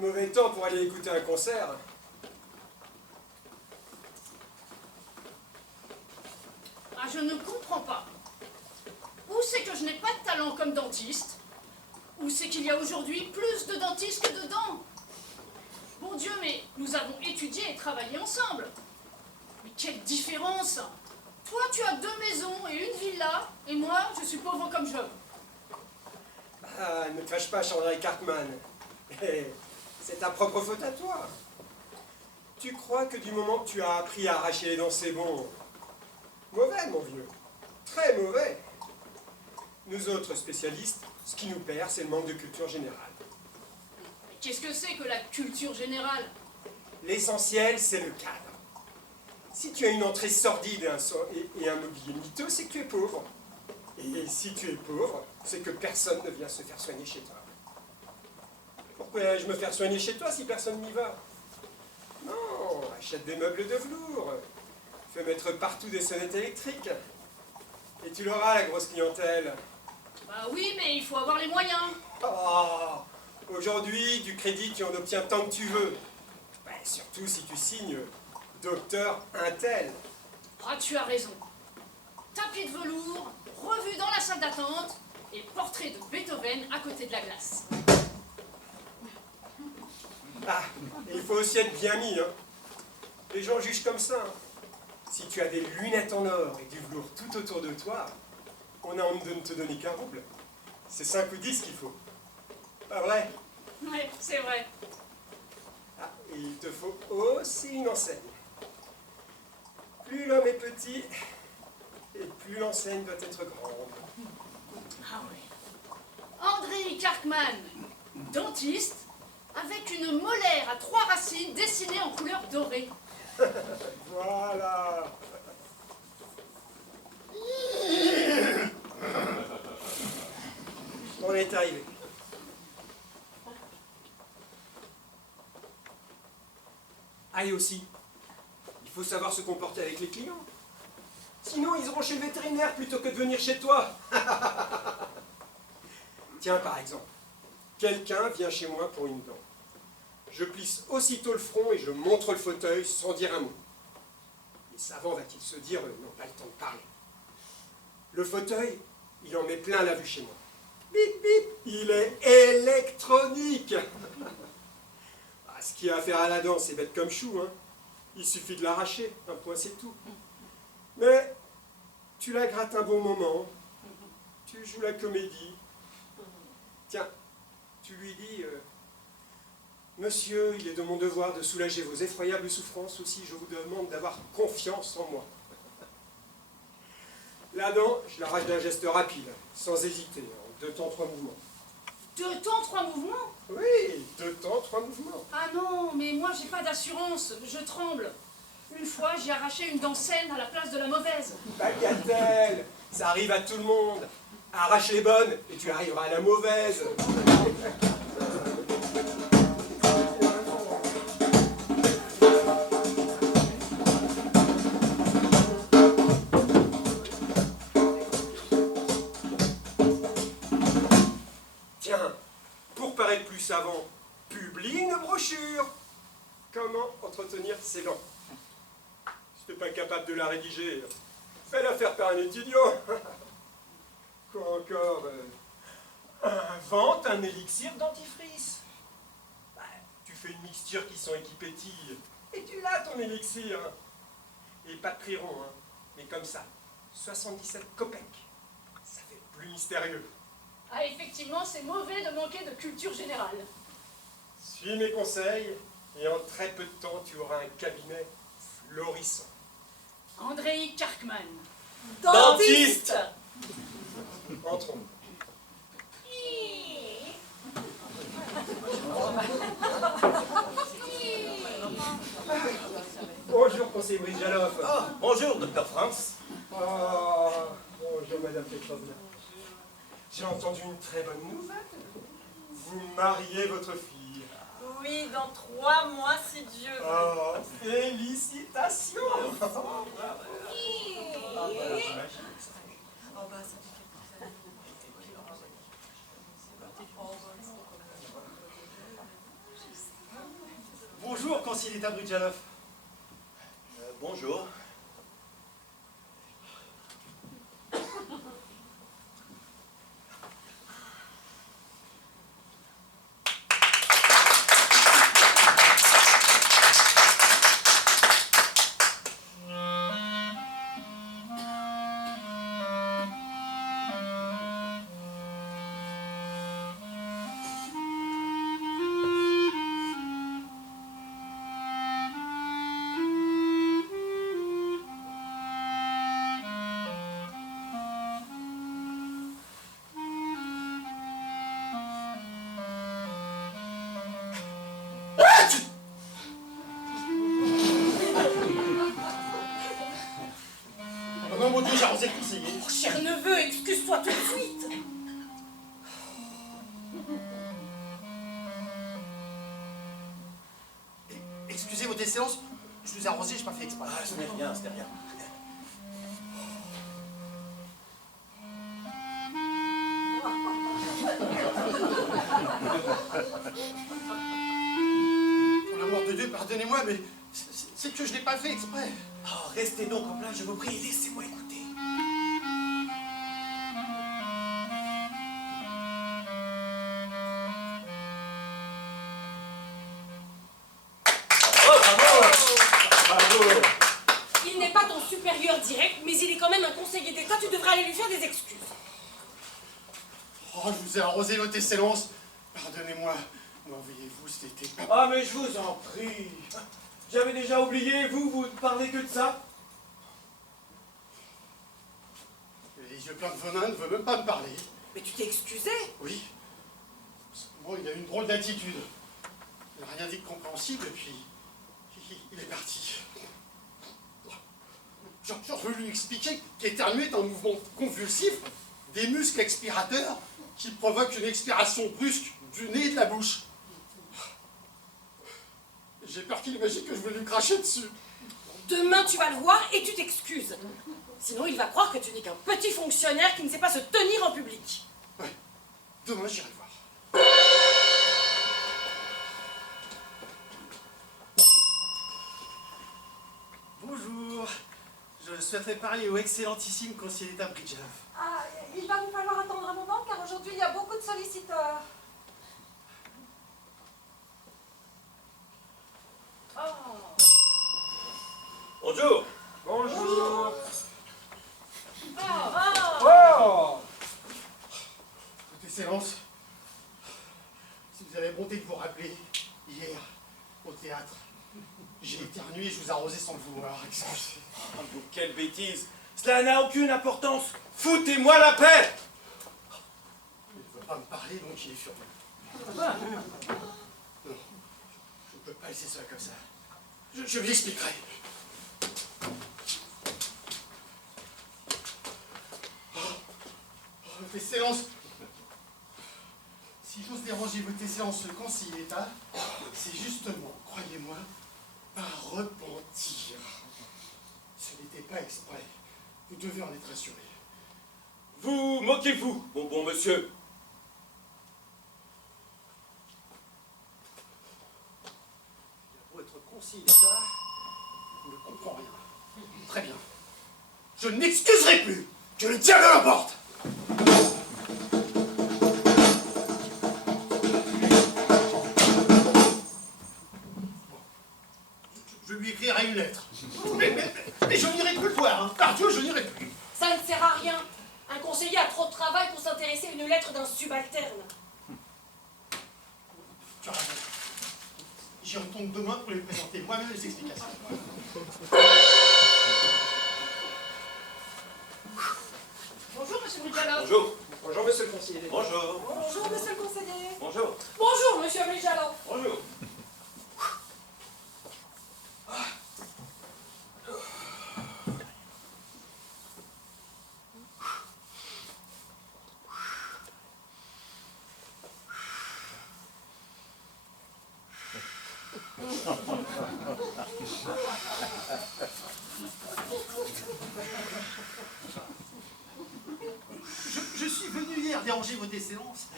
mauvais temps pour aller écouter un concert. Ah, je ne comprends pas. Ou c'est que je n'ai pas de talent comme dentiste, ou c'est qu'il y a aujourd'hui plus de dentistes que de dents. Bon Dieu, mais nous avons étudié et travaillé ensemble. Mais quelle différence! Toi, tu as 2 maisons et une villa, et moi, je suis pauvre comme je. Ah, ne te fâche pas, Chandra Cartman. C'est ta propre faute à toi. Tu crois que du moment que tu as appris à arracher les dents, c'est bon? Mauvais, mon vieux. Très mauvais. Nous autres spécialistes, ce qui nous perd, c'est le manque de culture générale. Mais qu'est-ce que c'est que la culture générale? L'essentiel, c'est le cadre. Si tu as une entrée sordide et un mobilier miteux, c'est que tu es pauvre. Et si tu es pauvre, c'est que personne ne vient se faire soigner chez toi. Pourquoi vais-je me faire soigner chez toi si personne n'y va? Non, achète des meubles de velours. Fais mettre partout des sonnettes électriques. Et tu l'auras, la grosse clientèle. Bah oui, mais il faut avoir les moyens. Oh, aujourd'hui, du crédit, tu en obtiens tant que tu veux. Ben, surtout si tu signes Docteur Intel. Ah, tu as raison. Tapis de velours, revue dans la salle d'attente, et portrait de Beethoven à côté de la glace. Ah, et il faut aussi être bien mis, hein. Les gens jugent comme ça, hein. Si tu as des lunettes en or et du velours tout autour de toi, on a honte de ne te donner qu'un rouble. C'est 5 ou 10 qu'il faut. Pas vrai? Oui, c'est vrai. Ah, et il te faut aussi une enseigne. Plus l'homme est petit, et plus l'enseigne doit être grande. Ah oui. André Karkman, dentiste, avec une molaire à 3 racines dessinée en couleur dorée. Voilà. On est arrivé. Ah, et aussi, il faut savoir se comporter avec les clients. Sinon, ils iront chez le vétérinaire plutôt que de venir chez toi. Tiens, par exemple, quelqu'un vient chez moi pour une dent. Je plisse aussitôt le front et je montre le fauteuil sans dire un mot. Les savants, va-t-il se dire, n'ont pas le temps de parler. Le fauteuil, il en met plein la vue chez moi. Bip, bip, il est électronique. Ah, ce qu'il y a à faire à la dent, c'est bête comme chou, hein. Il suffit de l'arracher, un point c'est tout. Mais tu la grattes un bon moment, tu joues la comédie. Tiens, tu lui dis, monsieur, il est de mon devoir de soulager vos effroyables souffrances, aussi je vous demande d'avoir confiance en moi. La dent, je l'arrache d'un geste rapide, sans hésiter, en 2 temps, 3 mouvements. 2 temps, 3 mouvements? Oui, 2 temps, 3 mouvements. Ah non, mais moi j'ai pas d'assurance, je tremble. Une fois, j'ai arraché une dent saine à la place de la mauvaise. Bagatelle, ça arrive à tout le monde. Arrache les bonnes et tu arriveras à la mauvaise. Tiens, pour paraître plus savant, publie une brochure. Comment entretenir ses dents? Si tu n'es pas capable de la rédiger, fais-la faire par un étudiant. Quoi encore? Invente un élixir dentifrice. Bah, tu fais une mixture qui sent et qui pétille, et tu l'as ton élixir. Et pas de prix rond, hein, mais comme ça, 77 kopecks. Ça fait plus mystérieux. Ah, effectivement, c'est mauvais de manquer de culture générale. Suis mes conseils, et en très peu de temps, tu auras un cabinet florissant. André Karkman. Dentiste. Entrons. Bonjour, conseiller Bridjaloff. Oh, bonjour, docteur Franz. Oh, bonjour, Madame Petrovna. J'ai entendu une très bonne nouvelle. Vous mariez votre fille. Oui, dans 3 mois, si Dieu veut. Oh, félicitations. Bonjour, Consilita Bridjanov. Bonjour. Oh non, mon Dieu, j'ai arrosé le conseiller. Oh, cher neveu, excuse-toi tout de suite. Excusez votre excellence, je vous ai arrosé, j'ai pas fait exprès. Ah, ce n'est rien, ce n'est rien. Pour l'amour de Dieu, pardonnez-moi, mais c'est que je n'ai pas fait exprès. Oh, restez donc en place, je vous prie, laissez-moi écouter. Il n'est pas ton supérieur direct, mais il est quand même un conseiller d'État, tu devrais aller lui faire des excuses. Oh, je vous ai arrosé votre excellence. Pardonnez-moi, voyez-vous, c'était pas... Ah, mais je vous en prie. J'avais déjà oublié, vous ne parlez que de ça. Les yeux pleins de venin ne veut même pas me parler. Mais tu t'es excusé. Oui. Bon, il a une drôle d'attitude. Il n'a rien dit de compréhensible, et puis... il est parti. Je veux lui expliquer qu'éternuer est un mouvement convulsif des muscles expirateurs qui provoque une expiration brusque du nez et de la bouche. J'ai peur qu'il imagine que je vais lui cracher dessus. Demain, tu vas le voir et tu t'excuses. Sinon, il va croire que tu n'es qu'un petit fonctionnaire qui ne sait pas se tenir en public. Ouais. Demain, j'irai le voir. Bonjour. Je souhaiterais parler au excellentissime Consilita Bridjanov. Ah, il va vous falloir attendre un moment car aujourd'hui il y a beaucoup de solliciteurs. Bonjour. Bonjour. Oh. Oh. Votre excellence, si vous avez bonté de vous rappeler, hier, au théâtre, j'ai éternué et je vous ai arrosé sans le vouloir. Excusez. Oh, mais quelle bêtise. Cela n'a aucune importance. Foutez-moi la paix. Il ne veut pas me parler, donc il est furieux. Non, je ne peux pas laisser ça comme ça. Je lui expliquerai. Votre excellence, si j'ose déranger votre excellence le conseiller d'État, c'est justement, croyez-moi, par repentir. Ce n'était pas exprès. Vous devez en être assuré. Vous moquez-vous, mon bon monsieur. Pour être conseiller d'État, vous ne comprend rien. Très bien. Je n'excuserai plus. Que le diable l'emporte. Je lui écrirai une lettre. Mais je n'irai plus le voir, hein. Par Dieu, je n'irai plus. Ça ne sert à rien. Un conseiller a trop de travail pour s'intéresser à une lettre d'un subalterne. Tu as raison. J'y retourne demain pour lui présenter moi-même les explications. Bonjour, monsieur Bridjanov. Bonjour. Bonjour, monsieur le conseiller d'État. Bonjour. Bonjour monsieur le conseiller. Bonjour. Bonjour, monsieur Bridjanov. Bonjour. Je suis venu hier déranger votre excellence,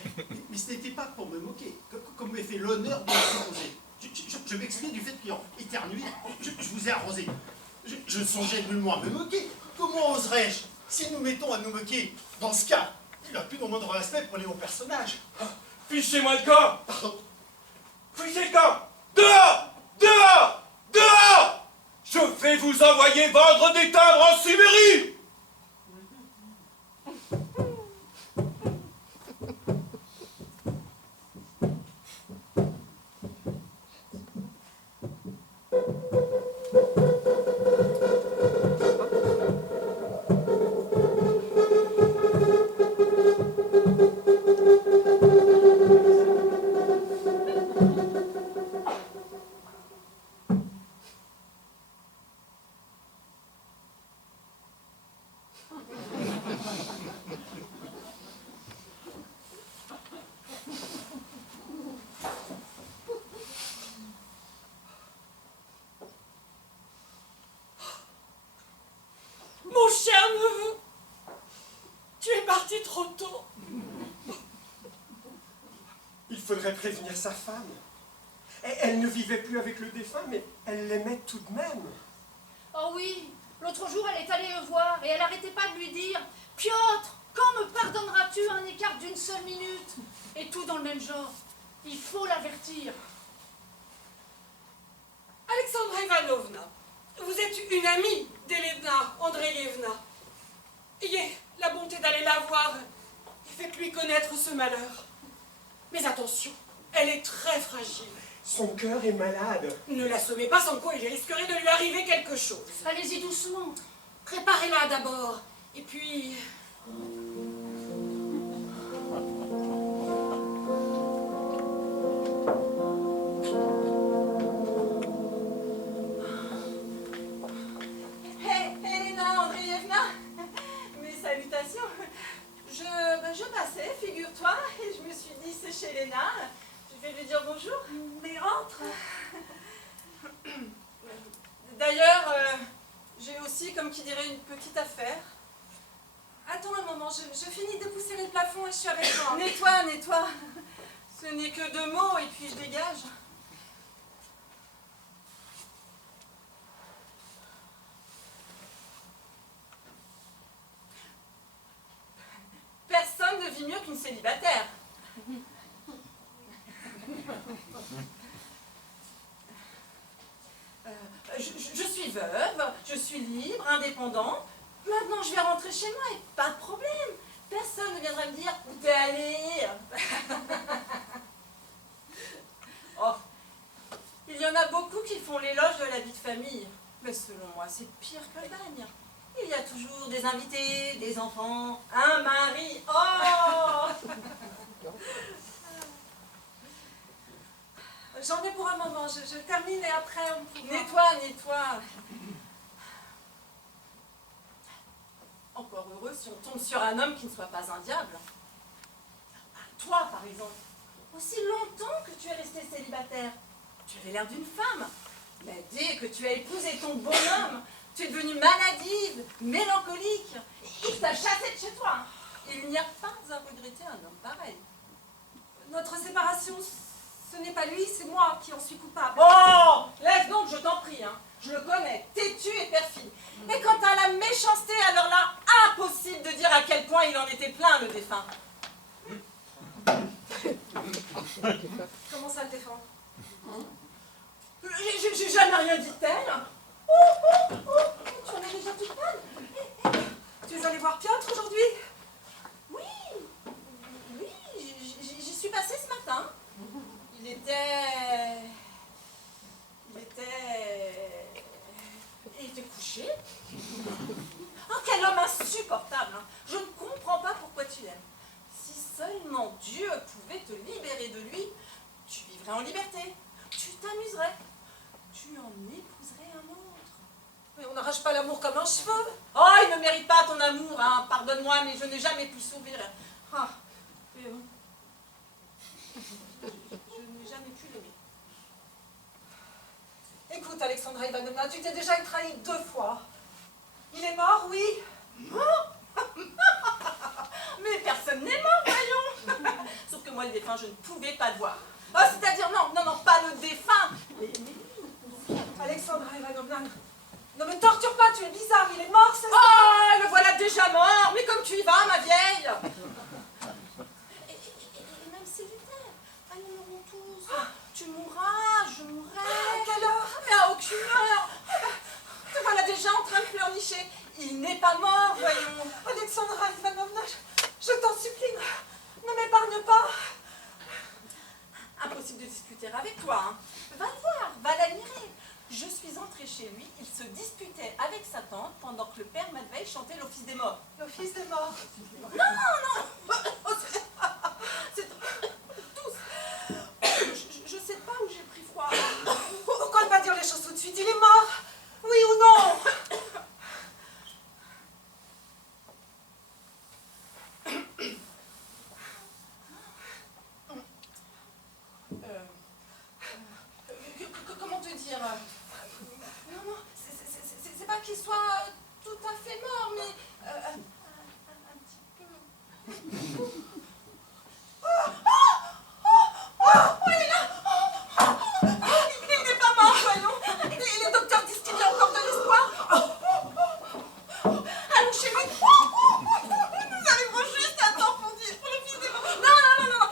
mais ce n'était pas pour me moquer, comme me fait l'honneur de le supposer. Je je m'excuse du fait qu'ayant éternué, je vous ai arrosé. Je ne songeais nullement à me moquer. Comment oserais-je? Si nous mettons à nous moquer, dans ce cas, il n'a plus non moindre respect pour les hauts personnages. Fichez-moi le camp! Pardon. Fichez le camp! Dehors! Dehors! Dehors! Je vais vous envoyer vendre des timbres en Sibérie! Mon cher neveu, tu es parti trop tôt. Il faudrait prévenir sa femme. Elle ne vivait plus avec le défunt, mais elle l'aimait tout de même. Oh oui, l'autre jour elle est allée le voir et elle n'arrêtait pas de lui dire « Piotr, quand me pardonneras-tu un écart d'une seule minute ?» Et tout dans le même genre. Il faut l'avertir. Alexandra Ivanovna, vous êtes une amie d'Elena Andreevna. Ayez la bonté d'aller la voir et faites-lui connaître ce malheur. Mais attention, elle est très fragile. Son cœur est malade. Ne la sommez pas sans quoi il risquerait de lui arriver quelque chose. Allez-y doucement. Préparez-la d'abord, et puis... Hé, Elena Andreevna, mes salutations. Je passais, figure-toi, et je me suis dit, c'est chez Léna. Je vais lui dire bonjour. Mais entre. D'ailleurs, j'ai aussi, comme qui dirait, une petite affaire. Attends un moment, je finis de pousser le plafond et je suis avec toi. Nettoie, nettoie. Ce n'est que 2 mots et puis je dégage. Personne ne vit mieux qu'une célibataire. Je suis veuve, je suis libre, indépendante. Maintenant, je vais rentrer chez moi et pas de problème. Personne ne viendra me dire où t'es allée. Oh, il y en a beaucoup qui font l'éloge de la vie de famille. Mais selon moi, c'est pire que le bagne. Il y a toujours des invités, des enfants, un mari. Oh! J'en ai pour un moment, je termine et après on pourra... Nettoie, nettoie. Encore heureux si on tombe sur un homme qui ne soit pas un diable. Toi, par exemple, aussi longtemps que tu es restée célibataire, tu avais l'air d'une femme. Mais dès que tu as épousé ton bonhomme, tu es devenue maladive, mélancolique. Il t'a chassé de chez toi. Il n'y a pas à regretter un homme pareil. Notre séparation, ce n'est pas lui, c'est moi qui en suis coupable. Bon, laisse donc, je t'en prie, hein. Je le connais, têtu et perfide. Et quant à la méchanceté, alors là, impossible de dire à quel point il en était plein, le défunt. Comment ça le défend? J'ai jamais rien dit de tel. Oh, tu en es déjà toute pâle. Tu es allé voir Piotr aujourd'hui? Oui, j'y suis passée ce matin. Il était couché. Oh, quel homme insupportable, hein. Je ne comprends pas pourquoi tu l'aimes. Si seulement Dieu pouvait te libérer de lui, tu vivrais en liberté, tu t'amuserais, tu en épouserais un autre. Mais on n'arrache pas l'amour comme un cheveu. Oh, il ne mérite pas ton amour, hein. Pardonne-moi, mais je n'ai jamais pu s'ouvrir. Ah, je n'ai jamais pu l'aimer. Écoute, Alexandra Ivanovna, tu t'es déjà trahi 2 fois. Il est mort, oui. Mort? Mais personne n'est mort, voyons. Sauf que moi, le défunt, je ne pouvais pas le voir. Oh, c'est-à-dire, non, pas le défunt, mais Ne me torture pas, tu es bizarre, il est mort, c'est ça? Ah, le voilà déjà mort. Mais comme tu y vas, ma vieille. Et même s'il était, nous mourrons tous. Tu mourras, je mourrai. À quelle heure? Mais à aucune heure. Te voilà déjà en train de pleurnicher. Il n'est pas mort, voyons. Alexandra Ivanovna, je t'en supplie, ne m'épargne pas. Impossible de discuter avec toi. Hein. Va le voir, va l'admirer. Je suis entrée chez lui, il se disputait avec sa tante pendant que le père Matvei chantait l'office des morts. L'office des morts. Non. C'est tous. Je sais pas où j'ai pris froid. Pourquoi ne pas dire les choses tout de suite? Il est mort. Oui ou non? Comment te dire? Non, c'est pas qu'il soit tout à fait mort, mais un petit peu. Il est là! Il n'est pas mort, voyons! Et les docteurs disent qu'il y a encore de l'espoir! Allons chez lui! Nous arriverons juste à temps pour le fils des morts! Non!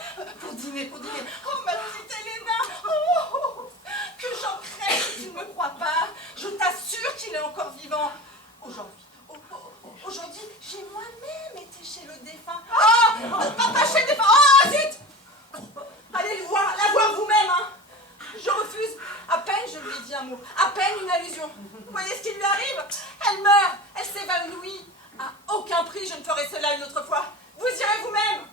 Pour dîner! Oh, ma petite Elena! Que j'en crève si tu ne me crois pas! Je t'assure qu'il est encore vivant! Aujourd'hui, j'ai moi-même été chez le défunt. Pas chez le défunt! Oh, zut! Allez la voir vous-même, hein! Je refuse. À peine je lui ai dit un mot, à peine une allusion. Vous voyez ce qui lui arrive? Elle meurt, elle s'évanouit. À aucun prix je ne ferai cela une autre fois. Vous irez vous-même.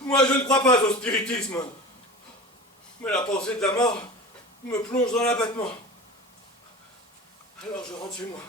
Moi, je ne crois pas au spiritisme. Mais la pensée de la mort me plonge dans l'abattement. Alors je rentre chez moi.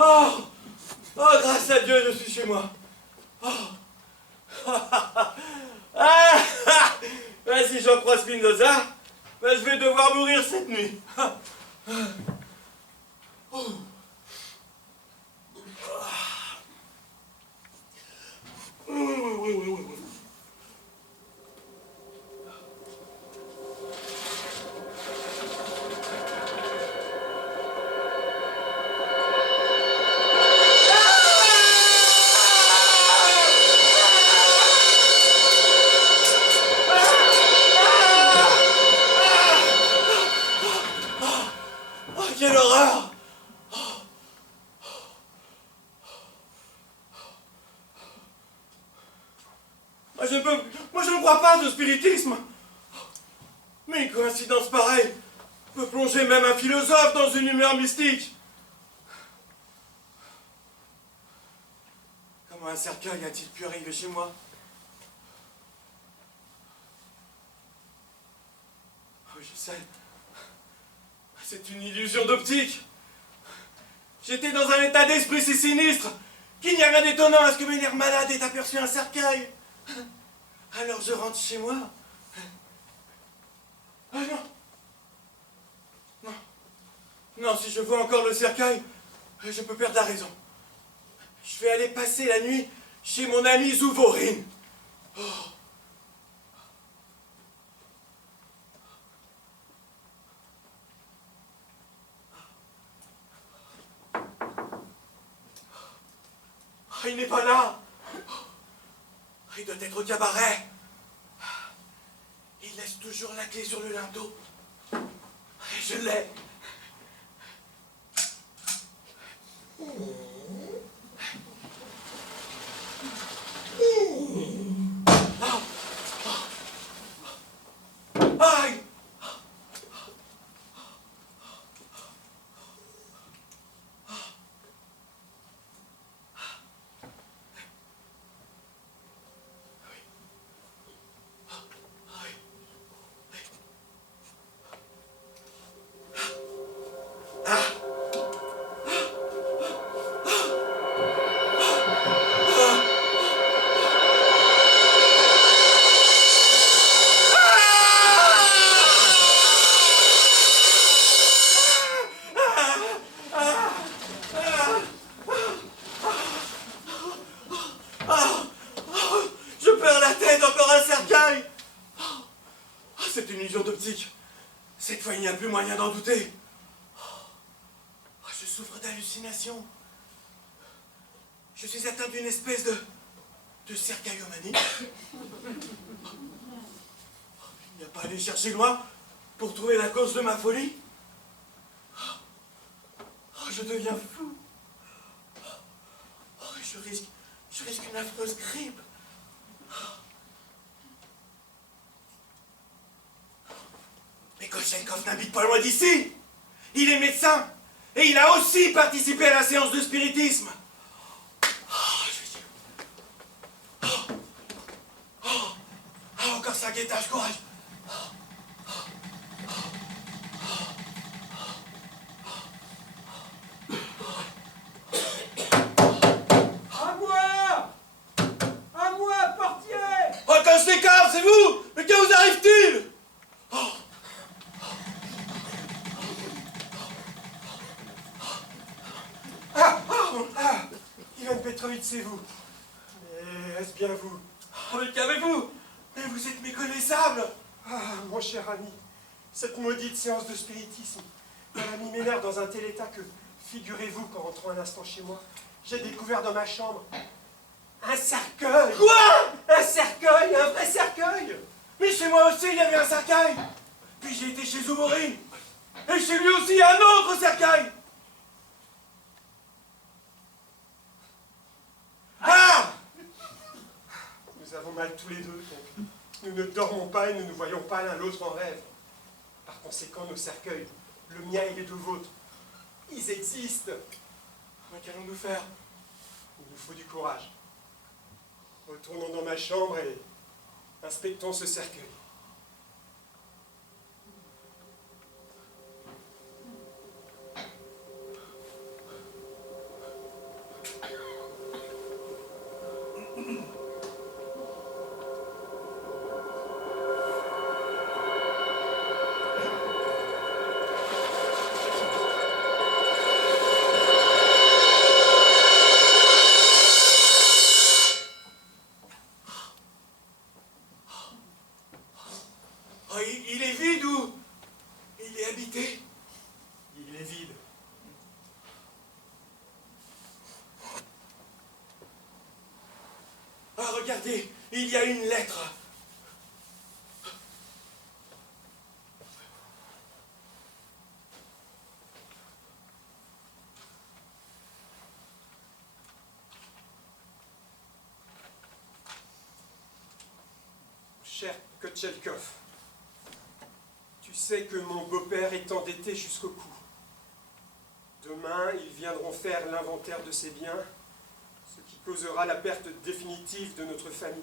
Oh, oh, grâce à Dieu, je suis chez moi. Oh. Ah, si j'en crois Spinoza, je vais devoir mourir cette nuit. Oh. Oh, quelle horreur! Moi je ne crois pas au spiritisme. Mais une coïncidence pareille peut plonger même un philosophe dans une humeur mystique. Comment un cercueil a-t-il pu arriver chez moi? Oh, je sais. C'est une illusion d'optique. J'étais dans un état d'esprit si sinistre qu'il n'y a rien d'étonnant à ce que mes nerfs malades aient aperçu un cercueil. Alors je rentre chez moi. Ah non. Non. Non, si je vois encore le cercueil, je peux perdre la raison. Je vais aller passer la nuit chez mon ami Zouvorine. Oh. Il n'est pas là. Il doit être au cabaret. Il laisse toujours la clé sur le linteau. Je l'ai. Aïe! Je perds la tête, encore un cercueil! Oh, c'est une illusion d'optique. Cette fois, il n'y a plus moyen d'en douter. Oh, je souffre d'hallucinations. Je suis atteint d'une espèce de cercueillomanie. Il n'y a pas à aller chercher loin pour trouver la cause de ma folie. Oh, je deviens fou. Oh, je risque une affreuse grippe. Mais Kochenkov n'habite pas loin d'ici. Il est médecin. Et il a aussi participé à la séance de spiritisme. Encore 5 étages, courage. À moi, portier! Oh, Kochenkov, c'est vous? Mais que vous arrive-t-il? Ivan Petrovitch, c'est vous. Mais est-ce bien vous? Oh, mais qu'avez-vous? Mais vous êtes méconnaissable. Ah, mon cher ami, cette maudite séance de spiritisme, elle a mis mes nerfs dans un tel état que, figurez-vous qu'en rentrant un instant chez moi, j'ai découvert dans ma chambre un cercueil. Quoi? Un cercueil, un vrai cercueil. Mais chez moi aussi, il y avait un cercueil. Puis j'ai été chez Zouvorine. Et chez lui aussi, un autre cercueil. Ah! Nous avons mal tous les deux, donc nous ne dormons pas et nous ne voyons pas l'un l'autre en rêve. Par conséquent, nos cercueils, le mien et les deux vôtres, ils existent. Mais qu'allons-nous faire? Il nous faut du courage. Retournons dans ma chambre et inspectons ce cercueil. habité? Il est vide. Ah, regardez, il y a une lettre. Cher Kotchelkov, tu sais que mon beau-père est endetté jusqu'au cou. Demain, ils viendront faire l'inventaire de ses biens, ce qui causera la perte définitive de notre famille.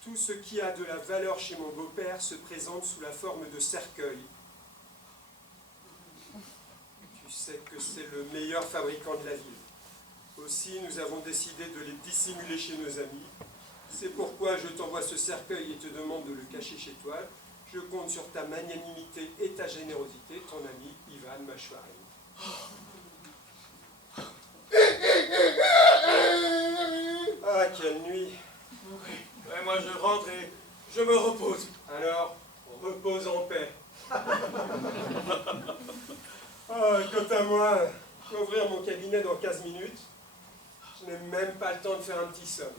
Tout ce qui a de la valeur chez mon beau-père se présente sous la forme de cercueils. Tu sais que c'est le meilleur fabricant de la ville. Aussi, nous avons décidé de les dissimuler chez nos amis. C'est pourquoi je t'envoie ce cercueil et te demande de le cacher chez toi. Je compte sur ta magnanimité et ta générosité, ton ami Ivan Machouarine. Ah, quelle nuit! Oui, ouais, moi je rentre et je me repose. Alors, repose en paix. Ah, quant à moi, je vais ouvrir mon cabinet dans 15 minutes. Je n'ai même pas le temps de faire un petit somme.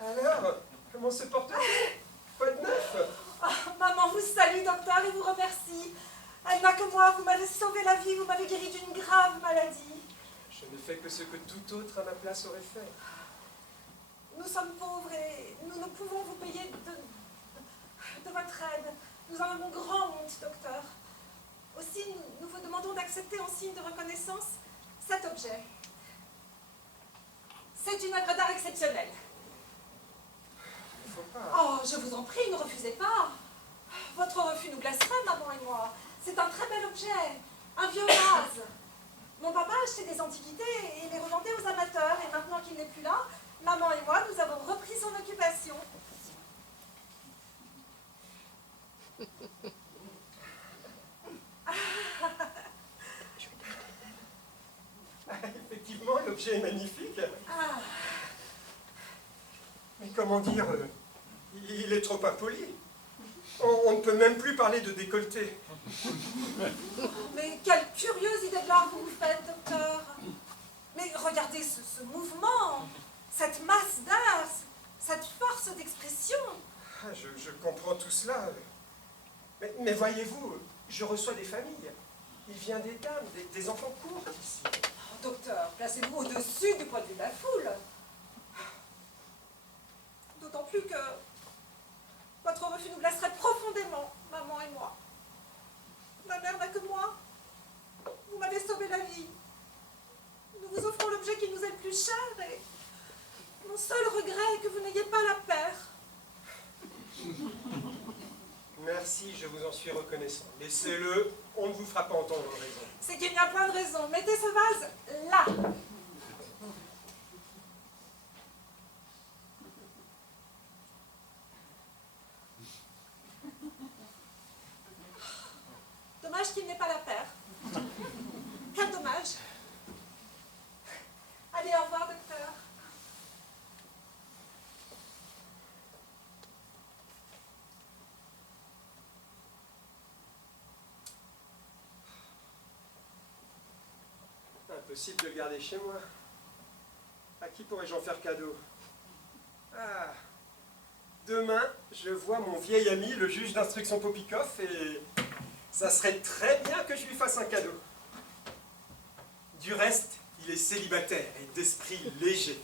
Alors, comment se porte-t-il? Quoi de neuf? Ah, maman vous salue, docteur, et vous remercie. Elle n'a que moi, vous m'avez sauvé la vie, vous m'avez guéri d'une grave maladie. Je n'ai fait que ce que tout autre à ma place aurait fait. Nous sommes pauvres et nous ne pouvons vous payer de votre aide. Nous en avons grand honte, docteur. Aussi, nous vous demandons d'accepter en signe de reconnaissance cet objet. C'est une œuvre d'art exceptionnelle. Il ne faut pas. Oh, je vous en prie, ne refusez pas. Votre refus nous blesserait, maman et moi. C'est un très bel objet, un vieux vase. Mon papa achetait des antiquités et les revendait aux amateurs. Et maintenant qu'il n'est plus là, maman et moi, nous avons repris son occupation. Effectivement, l'objet est magnifique. Ah, Mais comment dire, il est trop impoli. On ne peut même plus parler de décolleté. mais quelle curieuse idée de l'art vous vous faites, docteur. Mais regardez ce mouvement, cette masse d'art, cette force d'expression. Ah, je comprends tout cela. Mais voyez-vous, je reçois des familles. Il vient des dames, des enfants courent ici. Oh, docteur, placez-vous au-dessus du point de vue de la foule. D'autant plus que votre refus nous blesserait profondément, maman et moi. Ma mère n'a que moi. Vous m'avez sauvé la vie. Nous vous offrons l'objet qui nous est le plus cher et mon seul regret est que vous n'ayez pas la paire. Merci, je vous en suis reconnaissant. Laissez-le, on ne vous fera pas entendre raison. C'est qu'il y a plein de raisons. Mettez ce vase là. Dommage qu'il n'ait pas la paire. Quel dommage. Allez, au revoir, docteur. Impossible de le garder chez moi. À qui pourrais-je en faire cadeau? Ah, demain, je vois mon vieil ami, le juge d'instruction Popikov, et ça serait très bien que je lui fasse un cadeau. Du reste, il est célibataire et d'esprit léger.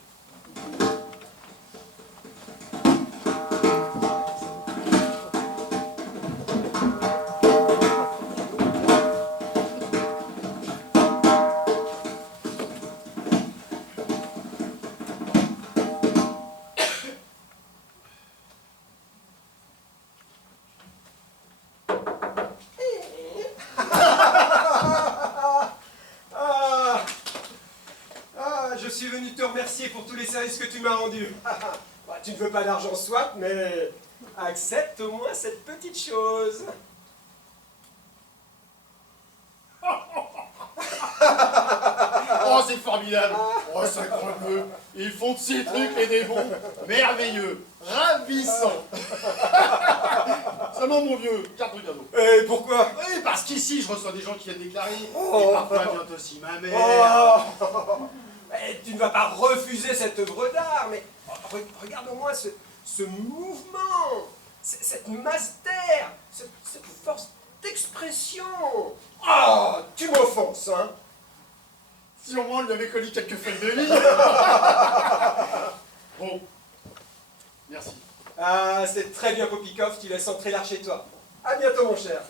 Je suis venu te remercier pour pour tous les services que tu m'as rendus. Bah, tu ne veux pas d'argent soit, mais accepte au moins cette petite chose. Oh, c'est formidable. Oh, sacre-bleu. Ils font de ces trucs, les démons. Merveilleux. Ravissant. Seulement, mon vieux, carte cadeau. Et pourquoi? Oui, parce qu'ici, je reçois des gens qui viennent déclarer. Oh. Et parfois vient aussi ma mère. Oh. Eh, tu ne vas pas refuser cette œuvre d'art, mais regarde au moins ce mouvement, cette masse d'air, cette force d'expression. Oh, tu m'offenses, hein? Si au moins on lui avait collé quelques feuilles de vie. Bon. Merci. Ah, c'est très bien, Popikov, tu laisses entrer l'art chez toi. À bientôt, mon cher.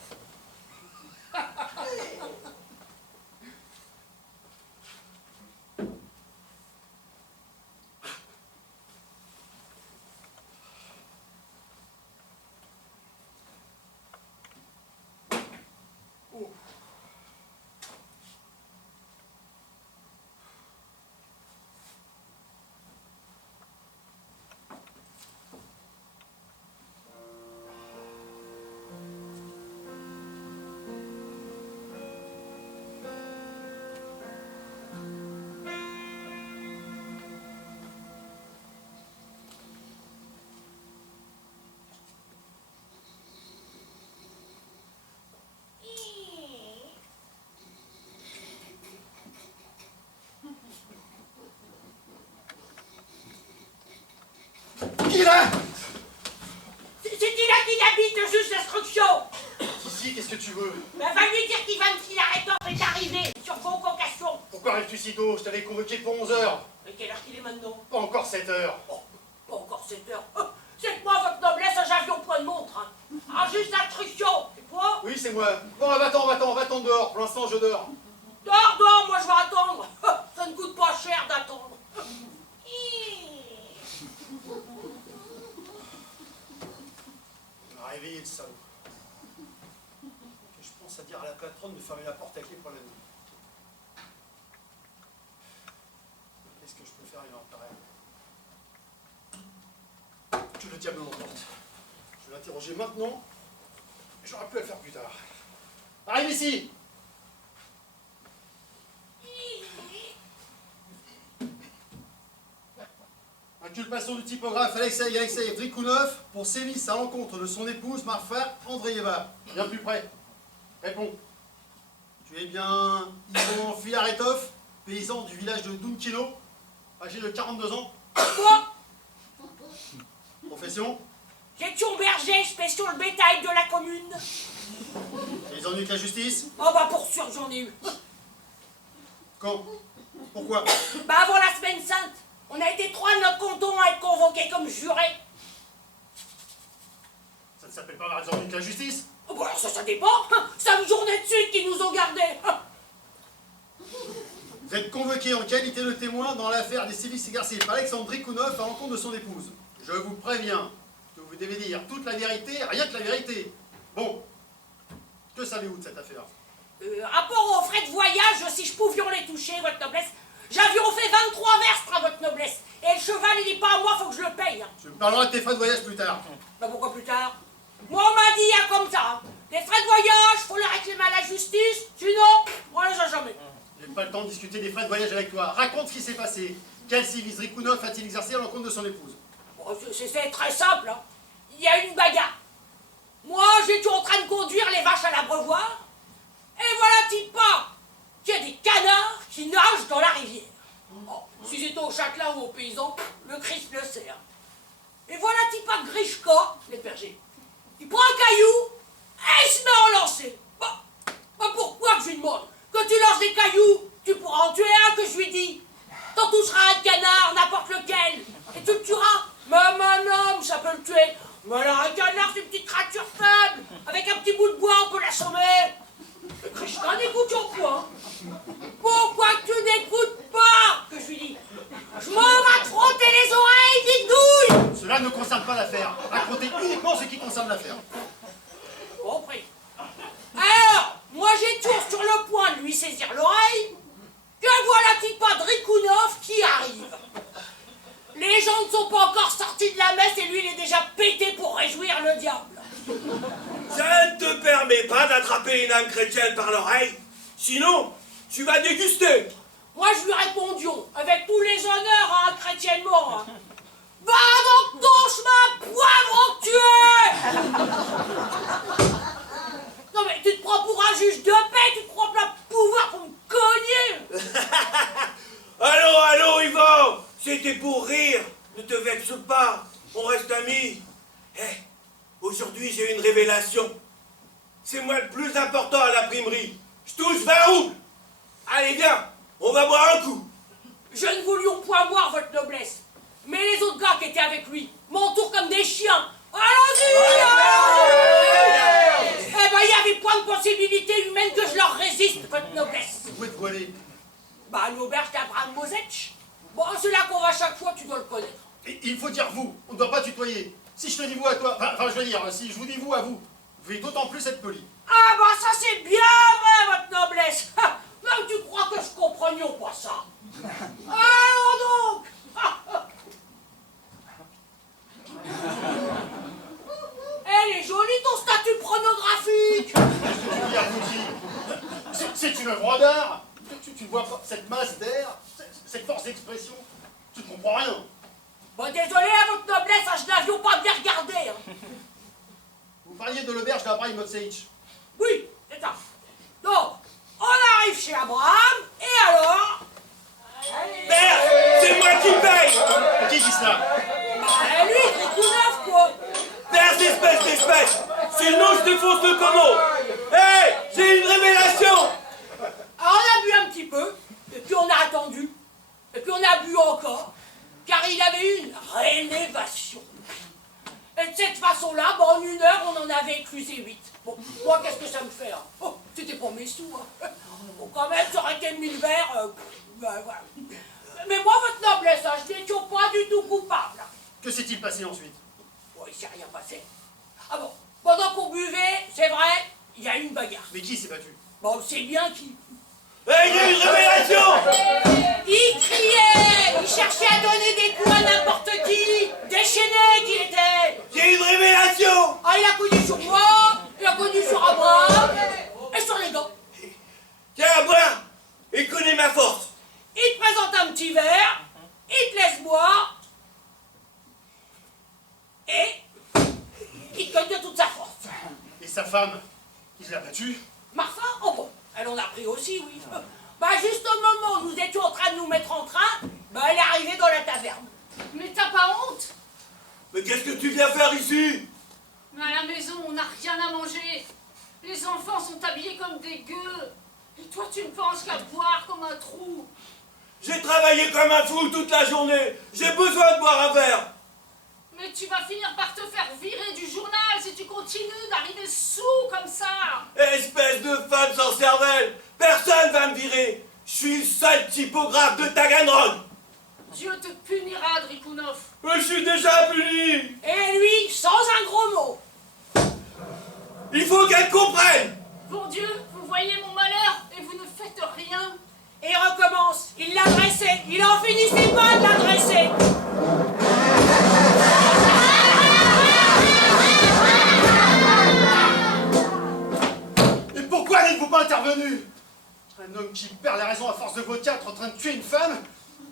Qui est là? C'est qui là qui habite juste l'instruction? Ici, qu'est-ce que tu veux? Va lui dire qu'Ivan Filaretov est arrivé sur convocation. Pourquoi arrives-tu si tôt? Je t'avais convoqué pour 11 h. Mais quelle heure qu'il est maintenant? Pas encore 7 h. Oh, pas encore 7 heures. Oh, c'est moi, votre noblesse, j'avion point de montre. Hein. Ah, juste l'instruction, c'est quoi? Oui, c'est moi. Bon, va-t'en dehors. Pour l'instant, je dors. Dors, moi je vais attendre. Ça ne coûte pas cher d'attendre. Il m'a réveillé, le salaud. Je pense à dire à la patronne de fermer la porte à clé pour la nuit. Qu'est-ce que je peux faire, il en paraît. Que le diable m'emporte. Je vais l'interroger maintenant. J'aurai plus à le faire plus tard. Arrive ici! Inculpation du typographe Alexeï Drikounov pour sévices à l'encontre de son épouse Marfa Andreeva. Bien plus près. Réponds. Tu es bien Ivan Filaretov, paysan du village de Dunkino, âgé de 42 ans. Quoi? Profession? Gestion berger, spécial le bétail de la commune. Les ennuis de la justice? Oh bah pour sûr j'en ai eu. Quand? Pourquoi? Bah avant la semaine sainte, on a été 3 de notre canton à être convoqués comme jurés. Ça ne s'appelle pas les ennuis de la justice? Oh bah alors ça dépend. 5 journées de suite qu'ils nous ont gardés. Vous êtes convoqué en qualité de témoin dans l'affaire des sévices exercés par Alexandre Drikounov à l'encontre de son épouse. Je vous préviens que vous devez dire toute la vérité, rien que la vérité. Bon, que savez-vous de cette affaire? Rapport aux frais de voyage, si je pouvions les toucher, votre noblesse, j'avions fait 23 verstes à votre noblesse. Et le cheval, il n'est pas à moi, faut que je le paye. Tu me parleras de tes frais de voyage plus tard. Bah pourquoi plus tard? Moi, on m'a dit, comme ça. Les frais de voyage, faut les réclamer à la justice, sinon, on les a jamais. J'ai pas le temps de discuter des frais de voyage avec toi. Raconte ce qui s'est passé. Quel sévice Drikounov a-t-il exercé à l'encontre de son épouse? Bon, c'est très simple. Hein. Il y a une bagarre. Moi, j'étais en train de conduire les vaches à l'abreuvoir. Et voilà, Tipa, qu'il y a des canards qui nagent dans la rivière. Oh, si c'était au châtelain ou aux paysans, le Christ le sait. Hein. Et voilà, Tipa Grishka, les bergers. Il prend un caillou et il se met à en lancer. Bah pourquoi que je lui demande? Que tu lances des cailloux, tu pourras en tuer un, que je lui dis. T'en toucheras un canard, n'importe lequel, et tu le tueras. Même un homme, ça peut le tuer. Mais alors un canard, c'est une petite créature faible. Avec un petit bout de bois, on peut l'assommer. Le Krishna n'écoute en quoi? Pourquoi tu n'écoutes pas? Que je lui dis. Je m'en vais te frotter les oreilles, big douille. Cela ne concerne pas l'affaire. Racontez uniquement ce qui concerne l'affaire. Compris. Alors, moi j'ai toujours sur le point de lui saisir l'oreille, que voilà Tipa Drikounov qui arrive. gens ne sont pas encore sortis de la messe et lui, il est déjà pété pour réjouir le diable. Ça ne te permet pas d'attraper une âme chrétienne par l'oreille. Sinon, tu vas déguster. Moi, je lui réponds, Dion, avec tous les honneurs à un chrétien mort. Hein. Va dans ton chemin, poivre que tu es. Non mais tu te prends pour un juge de paix, tu te prends plein pouvoir pour me cogner. Allô, Yvan. C'était pour rire. Ne te vexe pas. On reste amis. Aujourd'hui, j'ai une révélation. C'est moi le plus important à l'imprimerie. Je touche 20 roubles. Allez, viens. On va boire un coup. Je ne voulions point boire votre noblesse. Mais les autres gars qui étaient avec lui m'entourent comme des chiens. Allons-y, allons-y. Eh ben, il n'y avait point de possibilité humaine que je leur résiste, votre noblesse. Où êtes-vous allé? Bah, à l'auberge d'Abraham Mosech. Bon, c'est là qu'on va chaque fois, tu dois le connaître. Et il faut dire vous, on ne doit pas tutoyer. Si je te dis vous à toi, enfin je veux dire, si je vous dis vous à vous devez d'autant plus être poli. Ah bah ça c'est bien vrai, votre noblesse. Même tu crois que je comprenions pas ça. Allons donc. Elle est jolie ton statut pornographique. Dire vous qui? C'est une œuvre d'art. Tu ne vois pas cette masse d'air, cette force d'expression. Tu ne comprends rien. Bon, désolé à votre noblesse, je n'avions pas bien regardé. Hein. Vous parliez de l'auberge d'Abraham Mosech. Oui, c'est ça. Donc, on arrive chez Abraham, et alors... Père, c'est moi qui paye. Qui dit cela? Bah, lui, c'est tout neuf, quoi. Père, d'espèce. Sinon, je défonce le commo. Hey, j'ai une révélation. Alors, on a bu un petit peu, et puis on a attendu, et puis on a bu encore, car il avait eu une rélévation. Et de cette façon-là, en 1 heure, on en avait éclusé 8. Bon, moi, qu'est-ce que ça me fait, hein? Oh, c'était pour mes sous, hein. Bon, quand même, ça aurait été 1000 verres, ben, voilà. Mais moi, votre noblesse, hein, je n'étais pas du tout coupable. Que s'est-il passé ensuite? Bon, il s'est rien passé. Ah bon, pendant qu'on buvait, c'est vrai, il y a eu une bagarre. Mais qui s'est battu? Bon, c'est bien qui. Hey, j'ai une révélation. Il criait, il cherchait à donner des coups à n'importe qui, déchaîné qu'il était. J'ai une révélation. Ah, il a cogné sur moi, il a cogné sur Abraham, et sur les gars. Tiens, à boire. Et connais ma force. Il te présente un petit verre, il te laisse boire, et il te cogne de toute sa force. Et sa femme? Il l'a battue? Martha, oh bon, elle en a pris aussi, oui. Bah, juste au moment où nous étions en train de nous mettre en train, bah, elle est arrivée dans la taverne. Mais t'as pas honte? Mais qu'est-ce que tu viens faire ici? Mais à la maison, on n'a rien à manger. Les enfants sont habillés comme des gueux. Et toi, tu ne penses qu'à boire comme un trou. J'ai travaillé comme un fou toute la journée. J'ai besoin de boire un verre. Mais tu vas finir par te faire virer du journal si tu continues d'arriver sous comme ça. Espèce de femme sans cervelle. Personne va me virer. Je suis le seul typographe de Taganrog. Dieu te punira, Drikounov. Mais je suis déjà puni. Et lui, sans un gros mot. Il faut qu'elle comprenne. Bon Dieu, vous voyez mon malheur et vous ne faites rien. Et il recommence. Il l'a dressé. Il en finissait pas de la dresser. Et pourquoi n'êtes-vous pas intervenu? Un homme qui perd la raison à force de vos théâtres en train de tuer une femme,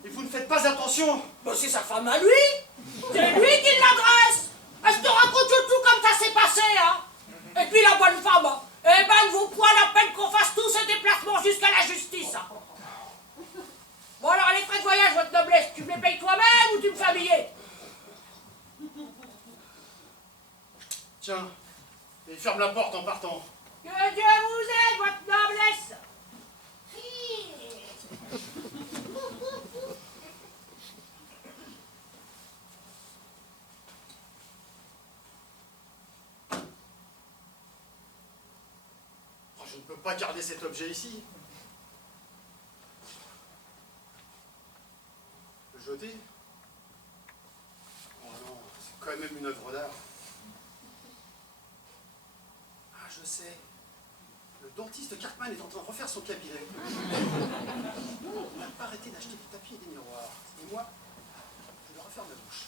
et vous ne faites pas attention. Bah, c'est sa femme à lui. C'est lui qui l'adresse. Je te raconte tout comme ça s'est passé, hein. Et puis la bonne femme, eh ben, ne vaut point la peine qu'on fasse tous ces déplacements jusqu'à la justice. Hein. Bon alors, les frais de voyage, votre noblesse, tu me les payes toi-même ou tu me fais habiller? Tiens, et ferme la porte en partant. Que Dieu vous aide, votre noblesse. Oh, je ne peux pas garder cet objet ici. Le jeter? Oh non, c'est quand même une œuvre d'art. Ah, je sais. Le dentiste Cartman est en train de refaire son cabinet. Il n'a pas arrêté d'acheter des tapis et des miroirs. Et moi, je leur ferme la bouche.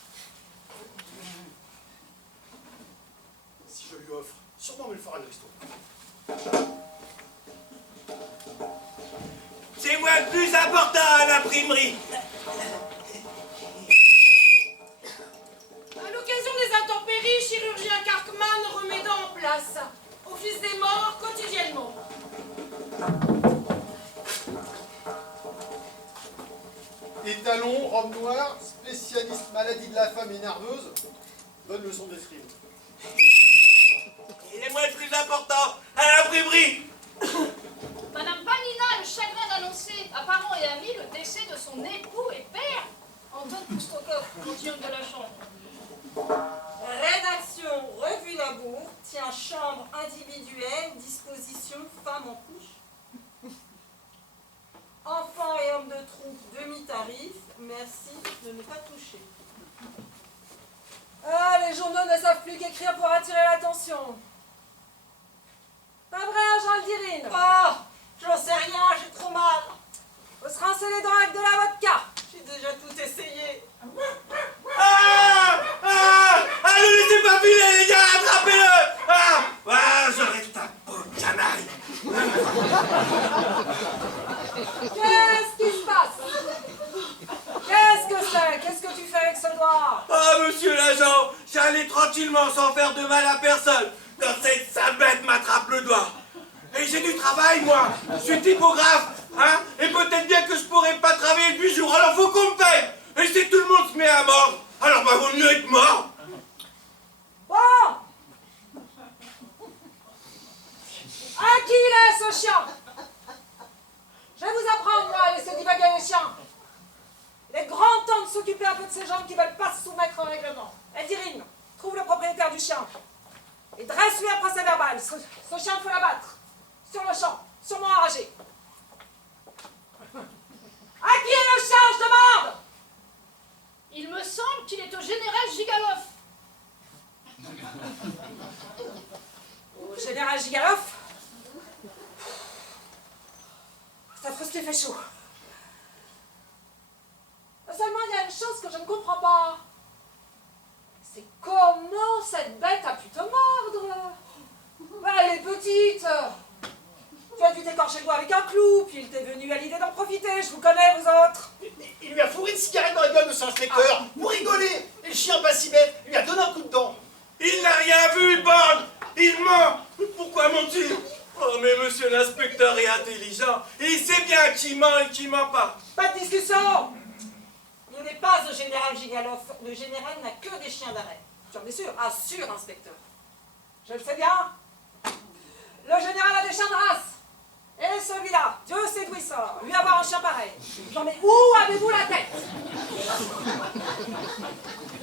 Si je lui offre, sûrement me le fera le resto. C'est moi le plus important à l'imprimerie. À l'occasion des intempéries, chirurgien Karkman remet en place. Office des morts quotidiennement. Étalon, robe noire, spécialiste maladie de la femme et nerveuse, donne leçon d'escrime. Il est moi le plus important à l'imprimerie. Madame Panina a le chagrin d'annoncer à parents et amis le décès de son époux et père, Anton Poustokov, gentilhomme de la chambre. Rédaction Revue Labour tient chambre individuelle, disposition femme en couche. Enfants et hommes de troupe, demi-tarif. Merci de ne pas toucher. Ah, les journaux ne savent plus qu'écrire pour attirer l'attention. Pas vrai, Jean Aldirine? Oh, j'en sais rien, j'ai trop mal. Faut se rincer les dents avec de la vodka. J'ai déjà tout essayé. Ah, ne laissez pas filer, les gars, attrapez-le. J'aurais ta peau de canaille. Qu'est-ce qui se passe? Qu'est-ce que c'est? Qu'est-ce que tu fais avec ce doigt? Oh, monsieur l'agent, j'allais tranquillement sans faire de mal à personne quand cette sale bête m'attrape le doigt. Et j'ai du travail, moi. Je suis typographe, hein. Et peut-être bien que je pourrais pas travailler depuis jour. Alors faut qu'on me paye. Et si tout le monde se met à mort, alors bah vaut mieux être mort. Bon! À qui il est, ce chien? Je vais vous apprendre, moi, à laisser divaguer les chiens. Il est grand temps de s'occuper un peu de ces gens qui veulent pas se soumettre au règlement. Eldirine, trouve le propriétaire du chien. Et dresse-lui un procès verbal. Ce chien, il faut l'abattre. Sur le champ, sûrement enragé. À qui est le chien, je demande? Il me semble qu'il est au général Gigalov. Au général Gigalov? Ça frustre qui fait chaud. Seulement, il y a une chose que je ne comprends pas. C'est comment cette bête a pu te mordre? Bah, elle est petite. Tu as dû t'écorcher le doigt avec un clou, puis il t'est venu à l'idée d'en profiter. Je vous connais, vous autres. Il lui a fourré une cigarette dans la gueule, monsieur l'inspecteur, pour rigoler. Et le chien pas si bête, il lui a donné un coup de dent. Il n'a rien vu, bande. Il ment. Pourquoi ment-il? Oh, mais monsieur l'inspecteur est intelligent. Il sait bien qui ment et qui ment pas. Pas de discussion. Il n'est pas au général Gigalov. Le général n'a que des chiens d'arrêt. Tu en es sûr? Ah, sûr, inspecteur. Je le sais bien. Le général a des chiens de race. Et celui-là, Dieu sait d'où il sort. Lui avoir un chien pareil. Non mais où avez-vous la tête?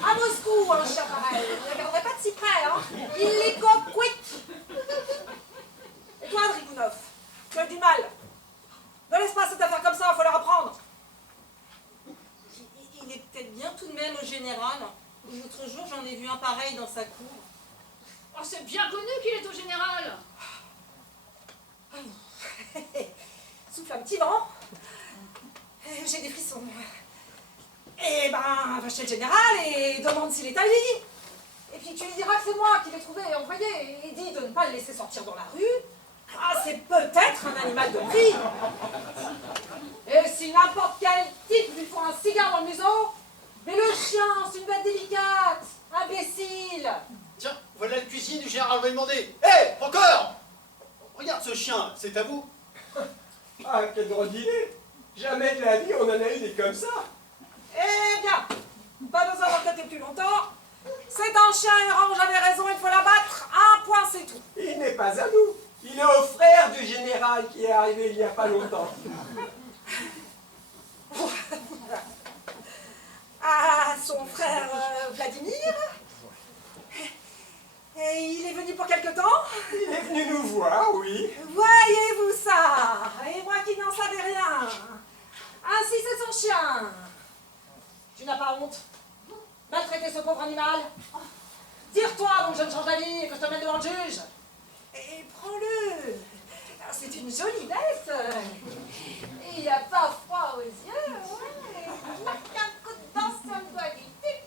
À Moscou, un chien pareil. Il ne regarderait pas de si près, hein. Il les quitte. Et toi, Drikounov, tu as du mal. Ne laisse pas cette affaire comme ça, il faut la reprendre. Il est peut-être bien tout de même au général. L'autre jour, j'en ai vu un pareil dans sa cour. Oh, c'est bien connu qu'il est au général. Souffle un petit vent. J'ai des frissons. Eh ben, va chez le général et demande s'il est à lui. Et puis tu lui diras que c'est moi qui l'ai trouvé et envoyé. Et dis de ne pas le laisser sortir dans la rue. Ah, c'est peut-être un animal de prix. Et si n'importe quel type lui faut un cigare dans le museau, mais le chien, c'est une bête délicate. Imbécile. Tiens, voilà le cuisinier du général va lui demander. Hé, encore! Regarde ce chien, c'est à vous. Ah, quelle drôle d'idée! Jamais de la vie on en a eu des comme ça! Eh bien, pas besoin d'enquêter plus longtemps. C'est un chien errant, j'avais raison, il faut l'abattre. Un point, c'est tout. Il n'est pas à nous! Il est au frère du général qui est arrivé il n'y a pas longtemps. À son frère Vladimir. Et il est venu pour quelque temps? Il est venu nous voir, oui. Voyez-vous ça? Et moi qui n'en savais rien. Ainsi c'est son chien. Tu n'as pas honte? Maltraiter ce pauvre animal? Tire-toi avant que je ne change d'avis et que je te mette devant le juge. Et prends-le. C'est une jolie bête. Et il n'a pas froid aux yeux. Ouais. Marque un coup de dent sur le doigt du type.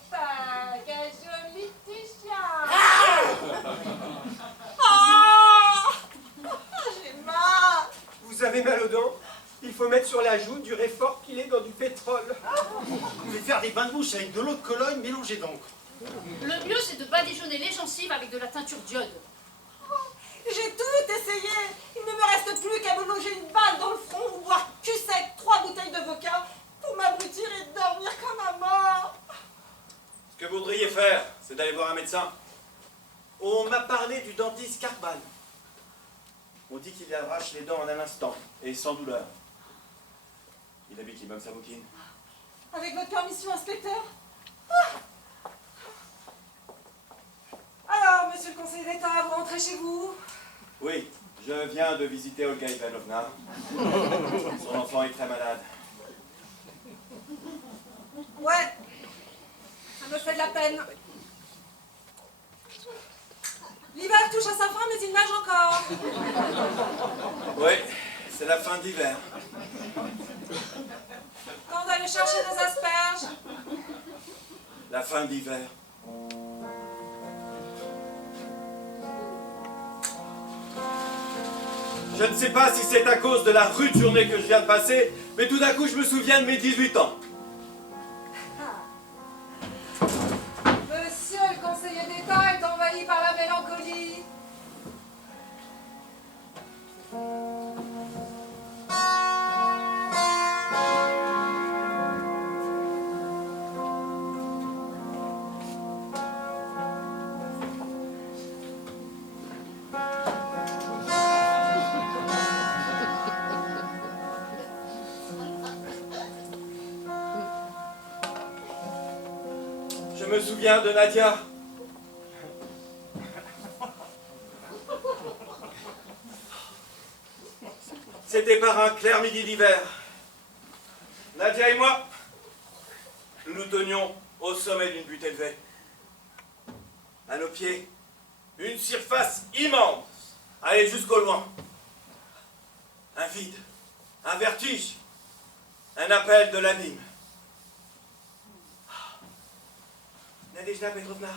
faut mettre sur la joue du réfort pilé dans du pétrole. Vous pouvez faire des bains de bouche avec de l'eau de Cologne mélangée d'encre. Le mieux, c'est de badigeonner les gencives avec de la teinture d'iode. J'ai tout essayé. Il ne me reste plus qu'à me loger une balle dans le front ou boire cul sec 3 bouteilles de vodka pour m'abrutir et dormir comme un mort. Ce que vous voudriez faire, c'est d'aller voir un médecin. On m'a parlé du dentiste Carban. On dit qu'il arrache les dents en un instant, et sans douleur. Il habite l'immeuble Samoukine. Avec votre permission, inspecteur. Alors, monsieur le conseiller d'État, vous rentrez chez vous? Oui, je viens de visiter Olga Ivanovna. Son enfant est très malade. Ouais, ça me fait de la peine. L'hiver touche à sa fin, mais il nage encore. Oui, c'est la fin d'hiver. Quand d'aller chercher des asperges? La fin d'hiver. Je ne sais pas si c'est à cause de la rude journée que je viens de passer, mais tout d'un coup je me souviens de mes 18 ans. Monsieur le conseiller d'État est envahi par la mélancolie. Je me souviens de Nadia. C'était par un clair midi d'hiver. Nadia et moi, nous nous tenions au sommet d'une butte élevée. À nos pieds, une surface immense, allait jusqu'au loin. Un vide, un vertige, un appel de l'abîme. Nadejda Petrovna,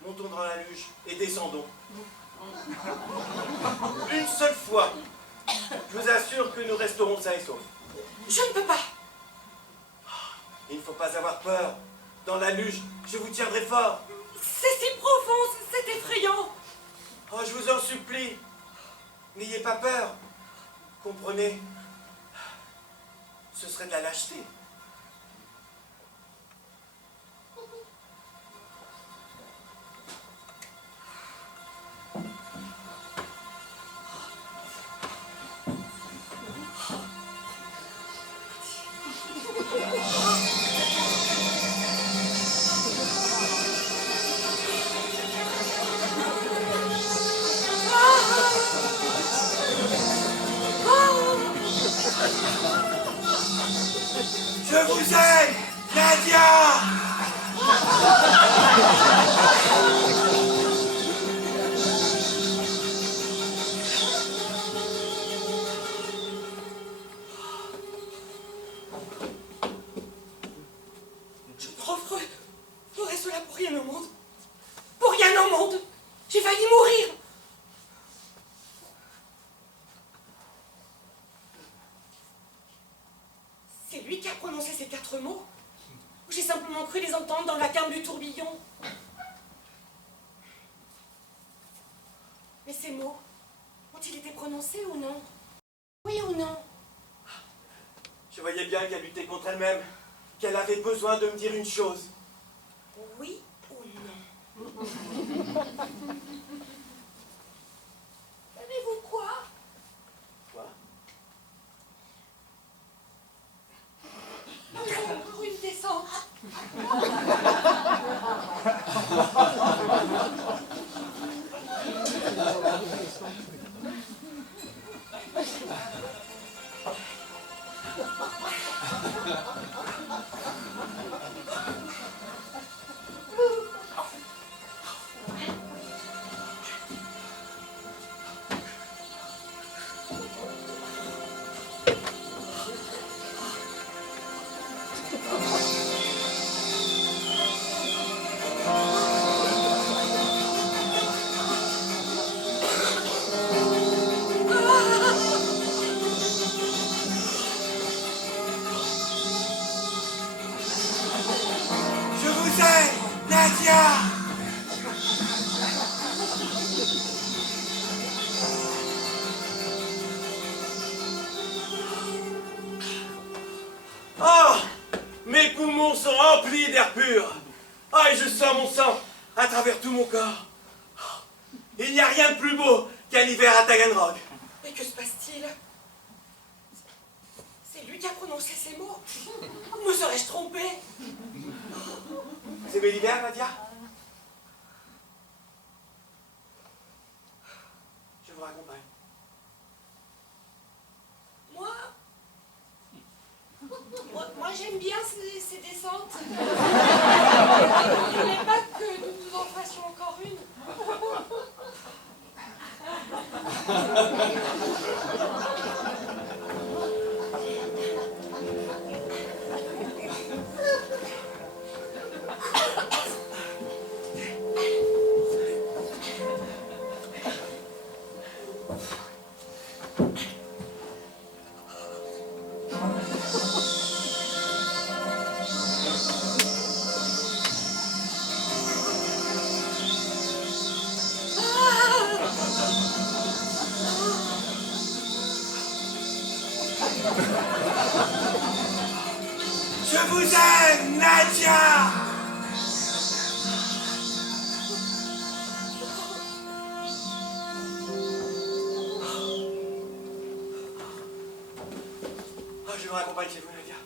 montons dans la luge et descendons. Une seule fois, je vous assure que nous resterons sains et saufs. Je ne peux pas. Il ne faut pas avoir peur. Dans la luge, je vous tiendrai fort. C'est si profond, c'est effrayant. Oh, je vous en supplie. N'ayez pas peur. Comprenez, ce serait de la lâcheté. Je vous aime, Nadia! Je ferais cela pour rien au monde. Pour rien au monde. J'ai failli mourir. C'est lui qui a prononcé ces 4 mots? Ou j'ai simplement cru les entendre dans le vacarme du tourbillon? Mais ces mots, ont-ils été prononcés ou non? Oui ou non? Je voyais bien qu'elle luttait contre elle-même, qu'elle avait besoin de me dire une chose. Oui ou non? Savez-vous quoi? Quoi? Encore une descente. aime, Nadia! Oh! Mes poumons sont remplis d'air pur. Ah, et je sens mon sang à travers tout mon corps. Il n'y a rien de plus beau qu'un hiver à Taganrog. Mais que se passe-t-il? C'est lui qui a prononcé ces mots. Me serais-je trompé? C'est bel hiver, Nadia? Je vous raccompagne. Moi j'aime bien ces descentes. Il n'est pas que nous en fassions encore une. Je vous aime, Nadia! Oh, je vous raccompagne chez vous, Nadia.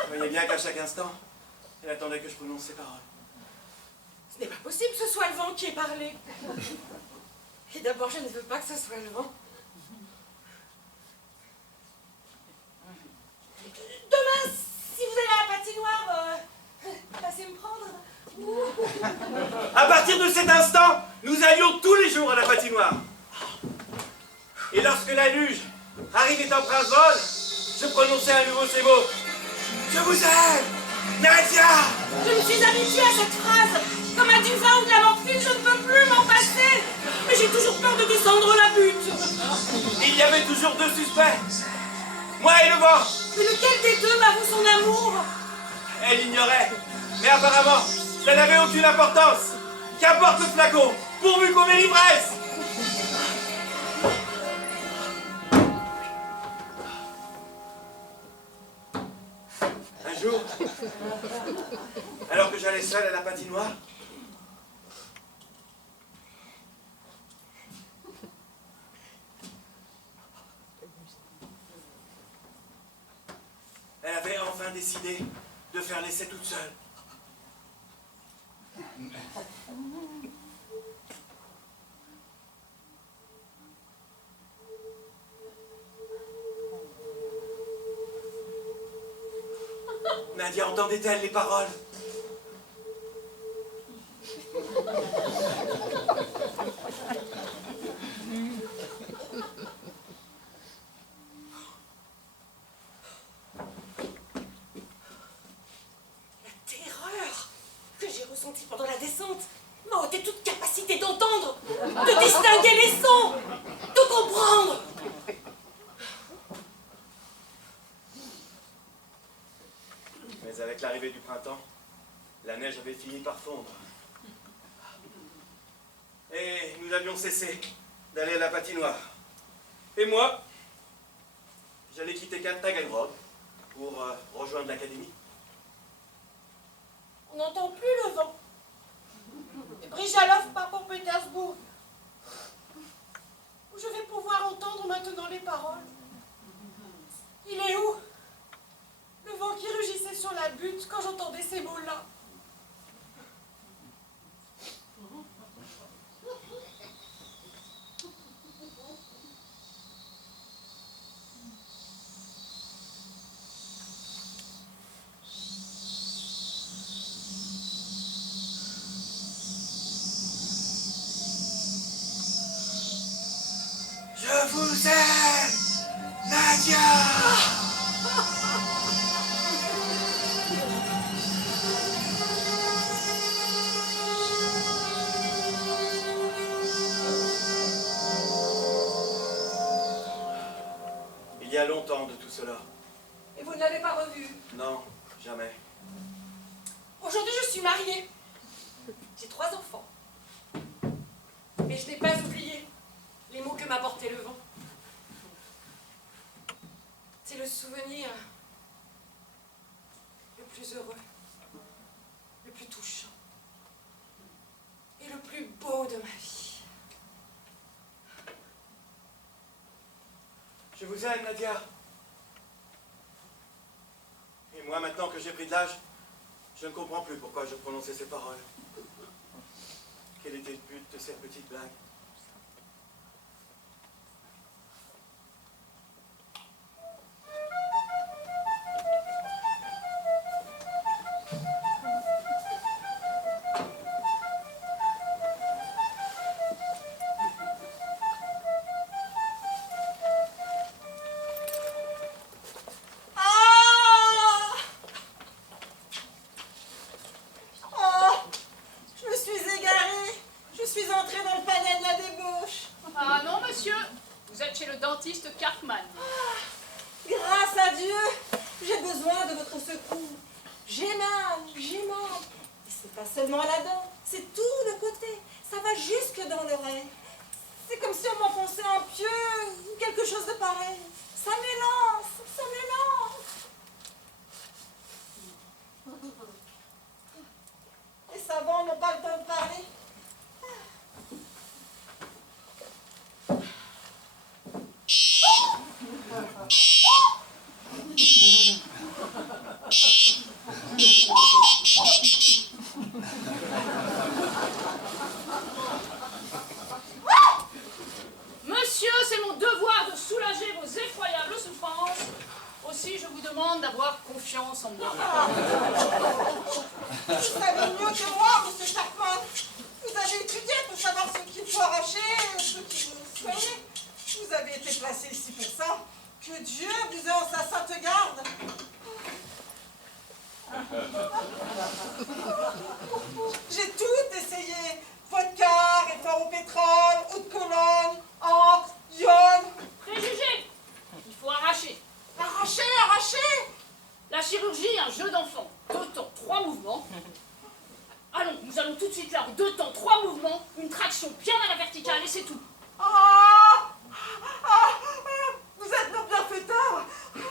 Vous voyez bien qu'à chaque instant, elle attendait que je prononce ces paroles. Ce n'est pas possible que ce soit le vent qui ait parlé. Et d'abord, je ne veux pas que ce soit le vent. Demain, si vous allez à la patinoire, passez me prendre. À partir de cet instant, nous allions tous les jours à la patinoire. Et lorsque la luge arrivait en prince-vol, je prononçais à nouveau ces mots. Je vous aime, Nadia! Je me suis habituée à cette phrase. Comme à du vin ou de la morphine, je ne peux plus m'en passer. Mais j'ai toujours peur de descendre la butte. Il y avait toujours deux suspects. Moi et le vent. Mais lequel des deux m'avoue son amour? Elle ignorait. Mais apparemment, ça n'avait aucune importance. Qu'importe le flacon, pourvu qu'on ait l'ivresse. Un jour, alors que j'allais seul à la patinoire, elle avait enfin décidé de faire l'essai toute seule. Nadia entendait-elle les paroles? La terreur que j'ai ressentie pendant la descente m'a ôté toute capacité d'entendre, de distinguer les sons, de comprendre. Mais avec l'arrivée du printemps, la neige avait fini par fondre. Et nous avions cessé d'aller à la patinoire. Et moi, j'allais quitter Taganrog pour rejoindre l'académie. On n'entend plus le vent. Et Brijalov part pour Pétersbourg, où je vais pouvoir entendre maintenant les paroles. Il est où? Le vent qui rugissait sur la butte quand j'entendais ces mots-là. Je vous aime, Nadia! y a longtemps de tout cela. Et vous ne l'avez pas revu? Non, jamais. Aujourd'hui, je suis mariée. J'ai 3 enfants. Mais je n'ai pas oublié les mots que m'a porté le vent. C'est le souvenir le plus heureux, le plus touchant et le plus beau de ma vie. Je vous aime, Nadia. Et moi, maintenant que j'ai pris de l'âge, je ne comprends plus pourquoi je prononçais ces paroles. Quel était le but de cette petite blague? Ah non, monsieur, vous êtes chez le dentiste Cartman. Grâce à Dieu, j'ai besoin de votre secours. J'ai mal, j'ai mal. Et c'est pas seulement la dent, c'est tout le côté. Ça va jusque dans l'oreille. C'est comme si on m'enfonçait un pieu ou quelque chose de pareil. Ça m'élance, ça m'élance. Les savants n'ont pas le temps de parler. Monsieur, c'est mon devoir de soulager vos effroyables souffrances. Aussi, je vous demande d'avoir confiance en moi. Vous savez mieux que moi, monsieur Chapman. Vous avez étudié pour savoir ce qu'il faut arracher et ce qu'il faut soigner. Vous avez été placé ici pour ça. Que Dieu vous ait en sa sainte garde. J'ai tout essayé. Vodka, réfort au pétrole, eau de Cologne, encre, iode. Préjugés, il faut arracher. Arracher, arracher. La chirurgie, un jeu d'enfant. 2 temps, 3 mouvements. Allons, nous allons tout de suite là. 2 temps, 3 mouvements, une traction bien à la verticale et c'est tout. Vous êtes nos bienfaiteurs. Nous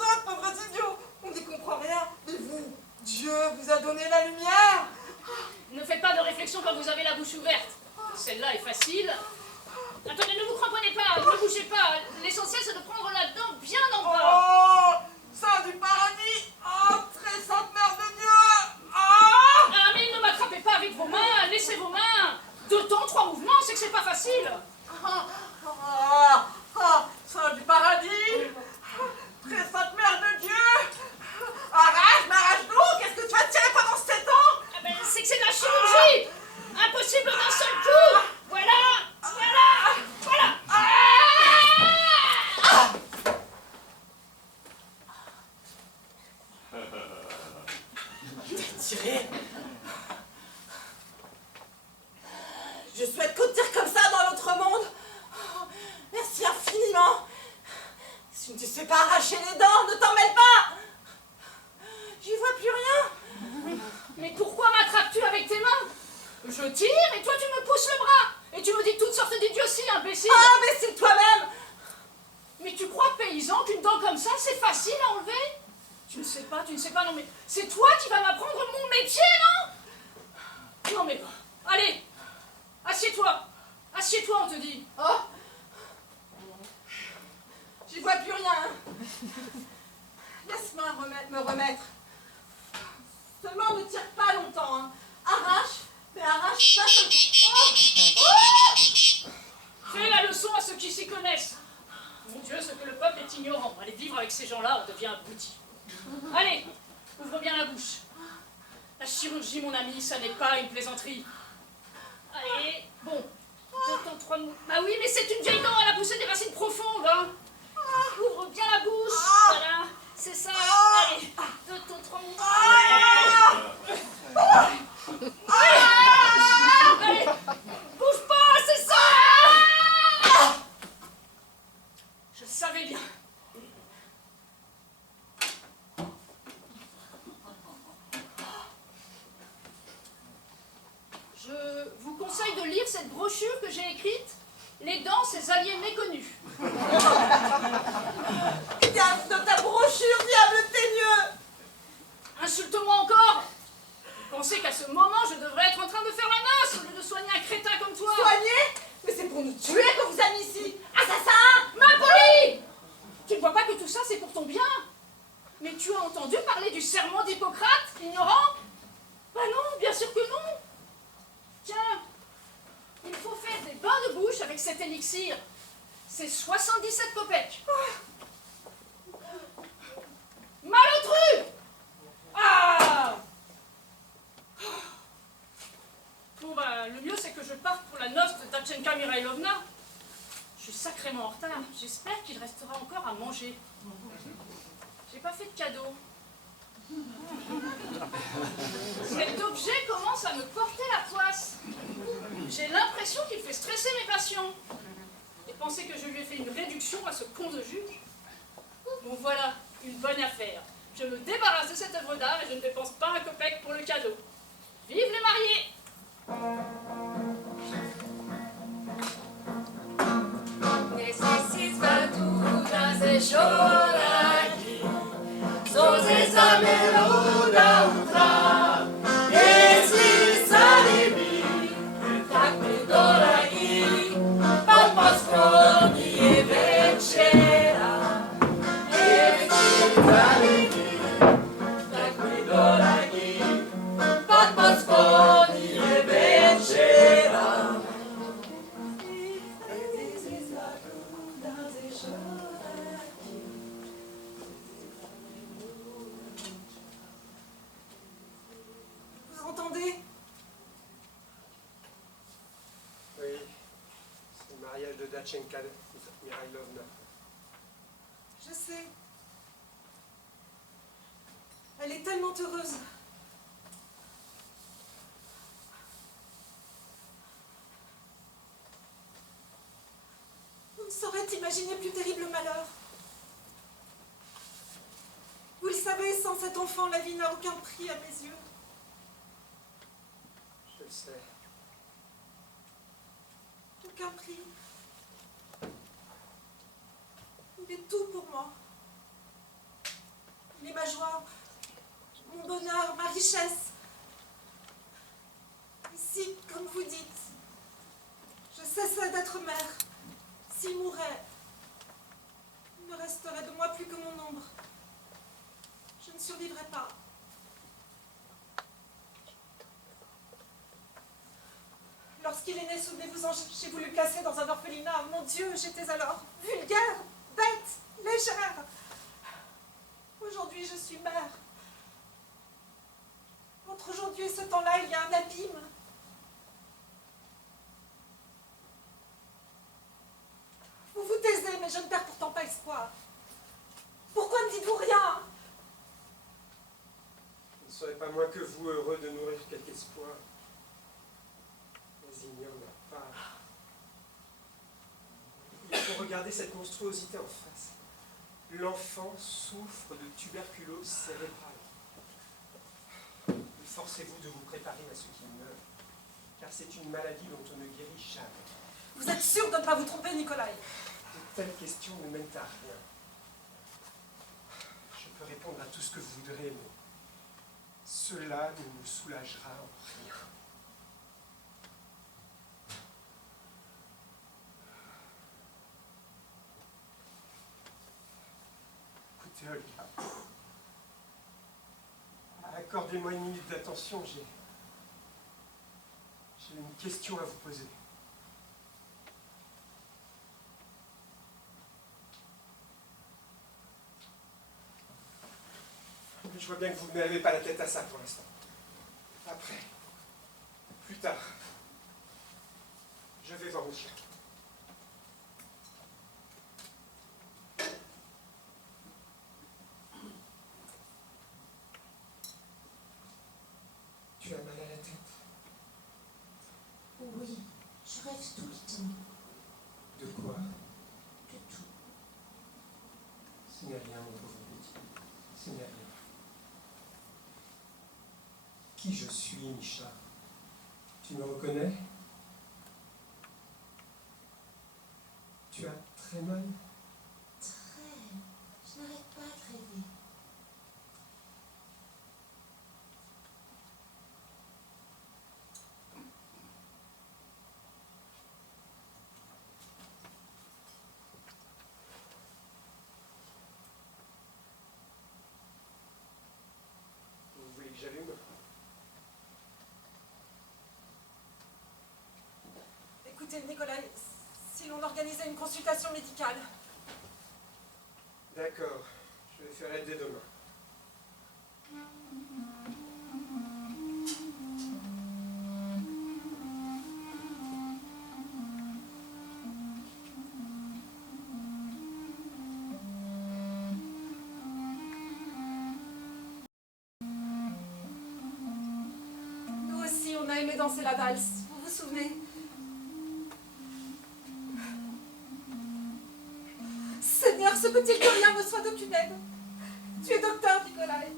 autres, pauvres idiots, on n'y comprend rien. Mais vous, Dieu vous a donné la lumière. Ne faites pas de réflexion quand vous avez la bouche ouverte. Celle-là est facile. Attendez, ne vous cramponnez pas, ne bougez pas. L'essentiel, c'est de prendre la dent bien en bas. Saint du paradis. Très sainte mère de Dieu. Ah, mais ne m'attrapez pas avec vos mains, laissez vos mains. 2 temps, 3 mouvements, c'est que c'est pas facile. Saint du paradis. Très sainte mère de Dieu. Arrache donc. Qu'est-ce que tu vas tirer pendant 7 ans? Ah ben, c'est que c'est de la chirurgie. Impossible d'un seul coup. Voilà. Tirer. Je souhaite qu'on tire comme ça dans l'autre monde. Merci infiniment. Si tu ne sais pas arracher les dents, ne t'en mêle pas. J'y vois plus rien. Mais pourquoi m'attrapes-tu avec tes mains? Je tire et toi tu me pousses le bras. Et tu me dis toutes sortes d'idioties, imbécile. Imbécile toi-même. Mais tu crois, paysan, qu'une dent comme ça, c'est facile à enlever? Tu ne sais pas, non mais c'est toi qui vas m'apprendre mon métier, non? Non mais, allez, assieds-toi, on te dit. J'y vois plus rien. Laisse-moi me remettre. Seulement ne tire pas longtemps. Hein. Arrache, mais arrache d'un seul coup. Fais la leçon à ceux qui s'y connaissent. Mon Dieu, ce que le peuple est ignorant. Allez, vivre avec ces gens-là, on devient abruti. Allez, ouvre bien la bouche. La chirurgie, mon ami, ça n'est pas une plaisanterie. Allez, bon. 2 temps, 3 mots. Bah oui, mais c'est une vieille dent, elle a poussé des racines profondes, hein. Ouvre bien la bouche. Voilà, c'est ça. Allez, 2 temps, 3 mots. Allez, bouge pas, c'est ça. Je savais bien. était écrite « Les dents, ces alliés méconnus ». Garde de ta brochure, diable teigneux! Insulte-moi encore! Vous pensez qu'à ce moment, je devrais être en train de faire la noce au lieu de soigner un crétin comme toi? Soigné? Mais c'est pour nous tuer qu'on vous a mis ici! Assassin! Ma Polly! Tu ne vois pas que tout ça, c'est pour ton bien? Mais tu as entendu parler du serment d'Hippocrate, ignorant? Bah non, bien sûr que non! Tiens, il faut faire des bains de bouche avec cet élixir. C'est 77 kopecks. Malotru! Ah! Bon bah, le mieux c'est que je parte pour la noce de Datchenka Mirailovna. Je suis sacrément en retard. J'espère qu'il restera encore à manger. J'ai pas fait de cadeau. Cet objet commence à me porter la poisse. J'ai l'impression qu'il fait stresser mes patients. Et penser que je lui ai fait une réduction à ce con de juge. Bon voilà, une bonne affaire. Je me débarrasse de cette œuvre d'art et je ne dépense pas un kopek pour le cadeau. Vive les mariés! Necesita dudas de choraggi, sozeza meluda utra, esi salibi, tak mi doragi, pan poskroni e večera, esi salibi, tak mi doragi, pan poskroni e večera. Vous entendez? Oui, c'est le mariage de Datchenka Mirailovna. Je sais. Elle est tellement heureuse. Vous ne saurez imaginer plus terrible malheur. Vous le savez, sans cet enfant, la vie n'a aucun prix à mes yeux. Je le sais. Aucun prix. Il est tout pour moi. Il est ma joie, mon bonheur, ma richesse. Et si, comme vous dites, je cessais d'être mère, s'il mourait, il ne resterait de moi plus que mon ombre. Je ne survivrai pas. Lorsqu'il est né, souvenez-vous-en, j'ai voulu le placer dans un orphelinat. Mon Dieu, j'étais alors vulgaire, bête, légère. Aujourd'hui, je suis mère. Entre aujourd'hui et ce temps-là, il y a un abîme. Vous vous taisez, mais je ne perds pourtant pas espoir. Pourquoi ne dites-vous rien? Je ne serais pas moins que vous heureux de nourrir quelque espoir. Mais il n'y en a pas. Il faut regarder cette monstruosité en face. L'enfant souffre de tuberculose cérébrale. Forcez-vous de vous préparer à ce qu'il meurt, car c'est une maladie dont on ne guérit jamais. Vous êtes sûr de ne pas vous tromper, Nikolai? De telles questions ne mènent à rien. Je peux répondre à tout ce que vous voudrez, mais cela ne nous soulagera en rien. Écoutez, Olga, accordez-moi une minute d'attention, j'ai une question à vous poser. Je vois bien que vous n'avez pas la tête à ça pour l'instant. Après, plus tard, je vais voir mon chien. Tu as mal à la tête? Oui, je rêve tout le temps. De quoi? De tout. Ce n'est rien, mon pauvre petit. Ce n'est rien. Qui je suis, Misha? Tu me reconnais? Tu as très mal. Très. Je n'arrête pas de rêver. Vous voulez que j'allume? Écoutez, Nikolai, si l'on organisait une consultation médicale. D'accord, je vais faire aide dès demain. Nous aussi, on a aimé danser la valse. Vous vous souvenez? Seigneur, se peut-il que rien ne soit d'aucune aide? Tu es docteur, Nikolai.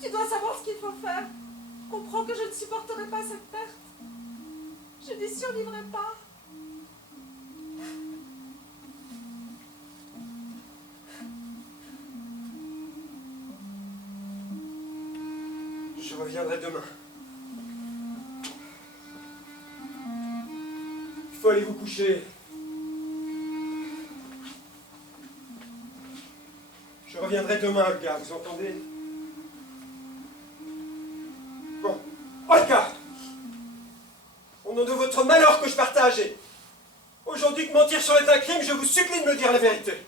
Tu dois savoir ce qu'il faut faire. Comprends que je ne supporterai pas cette perte. Je n'y survivrai pas. Je reviendrai demain. Il faut aller vous coucher. Je reviendrai demain, Olga, vous entendez? Bon. Olga! Au nom de votre malheur que je partage, et aujourd'hui que mentir serait un crime, je vous supplie de me dire la vérité.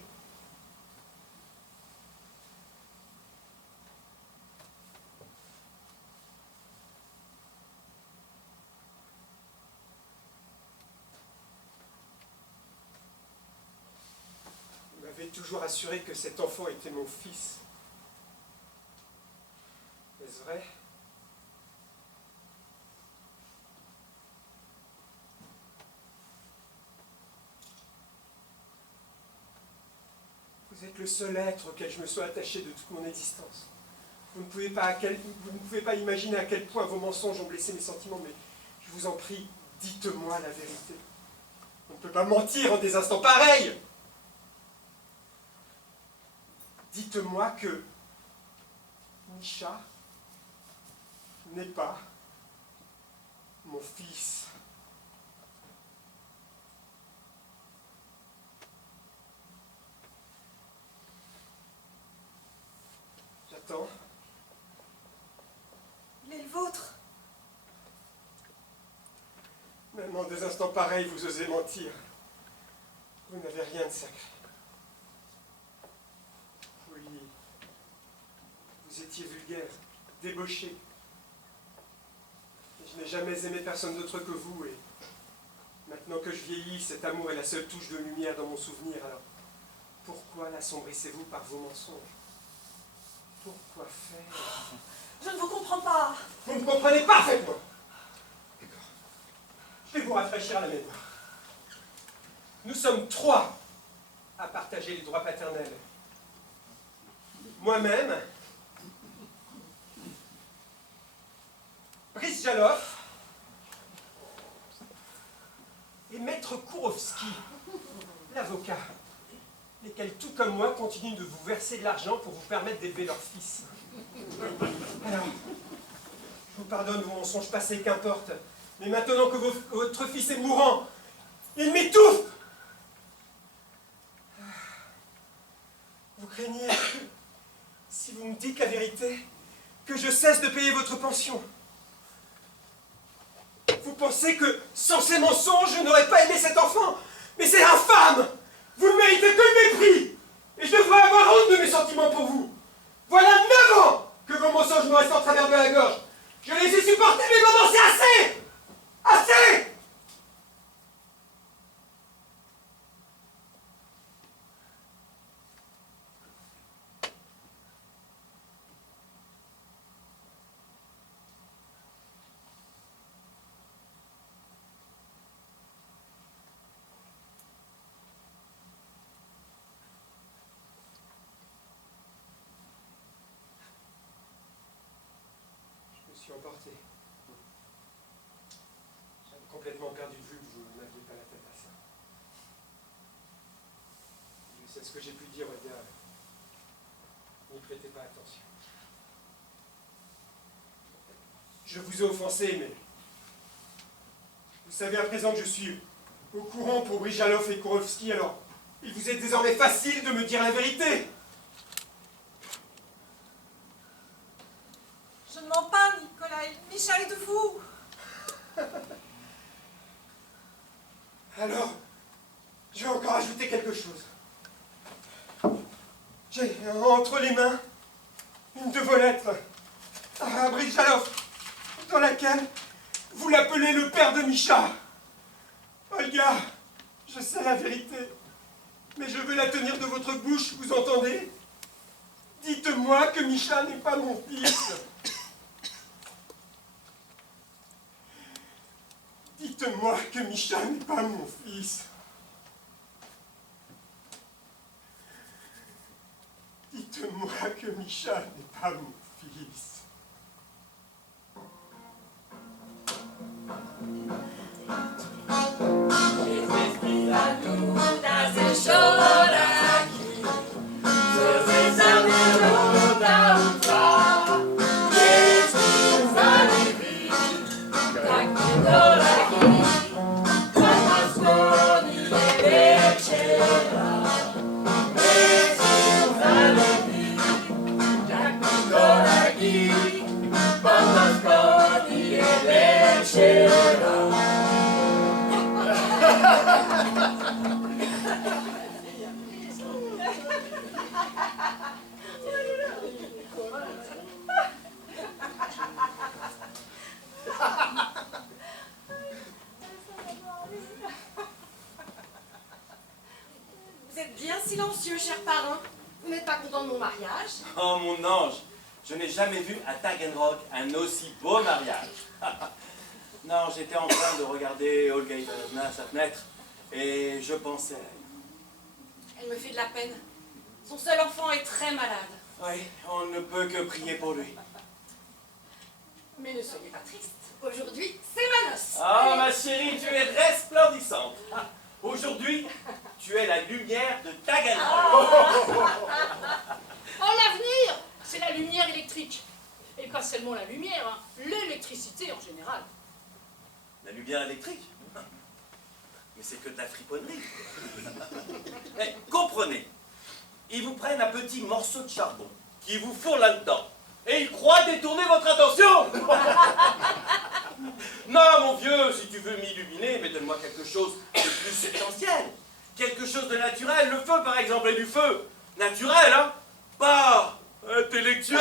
Vous m'avez toujours assuré que cet enfant était mon fils. Est-ce vrai? Vous êtes le seul être auquel je me sois attaché de toute mon existence. Vous ne pouvez pas imaginer à quel point vos mensonges ont blessé mes sentiments, mais je vous en prie, dites-moi la vérité. On ne peut pas mentir en des instants pareils. Dites-moi que Misha n'est pas mon fils. J'attends. Il est le vôtre. Même en des instants pareils, vous osez mentir. Vous n'avez rien de sacré. Oui, vous étiez vulgaire, débauché. Et je n'ai jamais aimé personne d'autre que vous, et maintenant que je vieillis, cet amour est la seule touche de lumière dans mon souvenir. Alors, pourquoi l'assombrissez-vous par vos mensonges? Pourquoi faire? Je ne vous comprends pas. Vous me comprenez parfaitement. D'accord. Je vais vous rafraîchir la mémoire. Nous sommes trois à partager les droits paternels. Moi-même, Brice Jaloff et Maître Kourovski, l'avocat, lesquels, tout comme moi, continuent de vous verser de l'argent pour vous permettre d'élever leur fils. Alors, je vous pardonne vos mensonges passés, qu'importe, mais maintenant que votre fils est mourant, il m'étouffe. Vous craignez, si vous me dites la vérité, que je cesse de payer votre pension. Vous pensez que, sans ces mensonges, je n'aurais pas aimé cet enfant. Mais c'est infâme! Vous ne méritez que le mépris! Et je devrais avoir honte de mes sentiments pour vous. Voilà 9 ans que vos mensonges me restent en travers de la gorge. Je les ai supportés, mais maintenant c'est assez! Assez! Je me suis emporté. J'avais complètement perdu de vue que vous n'aviez pas la tête à ça. C'est ce que j'ai pu dire, Olga. N'y prêtez pas attention. Je vous ai offensé, mais vous savez à présent que je suis au courant pour Brijalov et Kourovski, alors il vous est désormais facile de me dire la vérité. Je ne mens pas, Nikolai. Misha est de vous. Alors, je vais encore ajouter quelque chose. J'ai entre les mains une de vos lettres à Brijalov, dans laquelle vous l'appelez le père de Misha. Olga, je sais la vérité, mais je veux la tenir de votre bouche, vous entendez? Dites-moi que Misha n'est pas mon fils. Dites-moi que Misha n'est pas mon fils. Dites-moi que Misha n'est pas mon fils. Vous êtes bien silencieux, cher parrain. Vous n'êtes pas content de mon mariage? Oh mon ange, je n'ai jamais vu à Taganrog un aussi beau mariage. Non, j'étais en train de regarder Olga Ivanovna à sa fenêtre et je pensais à elle. Elle me fait de la peine. Son seul enfant est très malade. Oui, on ne peut que prier pour lui. Mais ne soyez pas triste. Aujourd'hui, c'est ma noce. Ah, ma chérie, tu es resplendissante. Aujourd'hui, tu es la lumière de Taganrog. Oh, l'avenir, c'est la lumière électrique. Et pas seulement la lumière, hein, l'électricité en général. La lumière électrique? Mais c'est que de la friponnerie. Mais comprenez, ils vous prennent un petit morceau de charbon qui vous fourre là-dedans et ils croient détourner votre attention. Non, mon vieux, si tu veux m'illuminer, mais donne-moi quelque chose de plus substantiel. Quelque chose de naturel, le feu par exemple, et du feu. Naturel, hein? Pas intellectuel.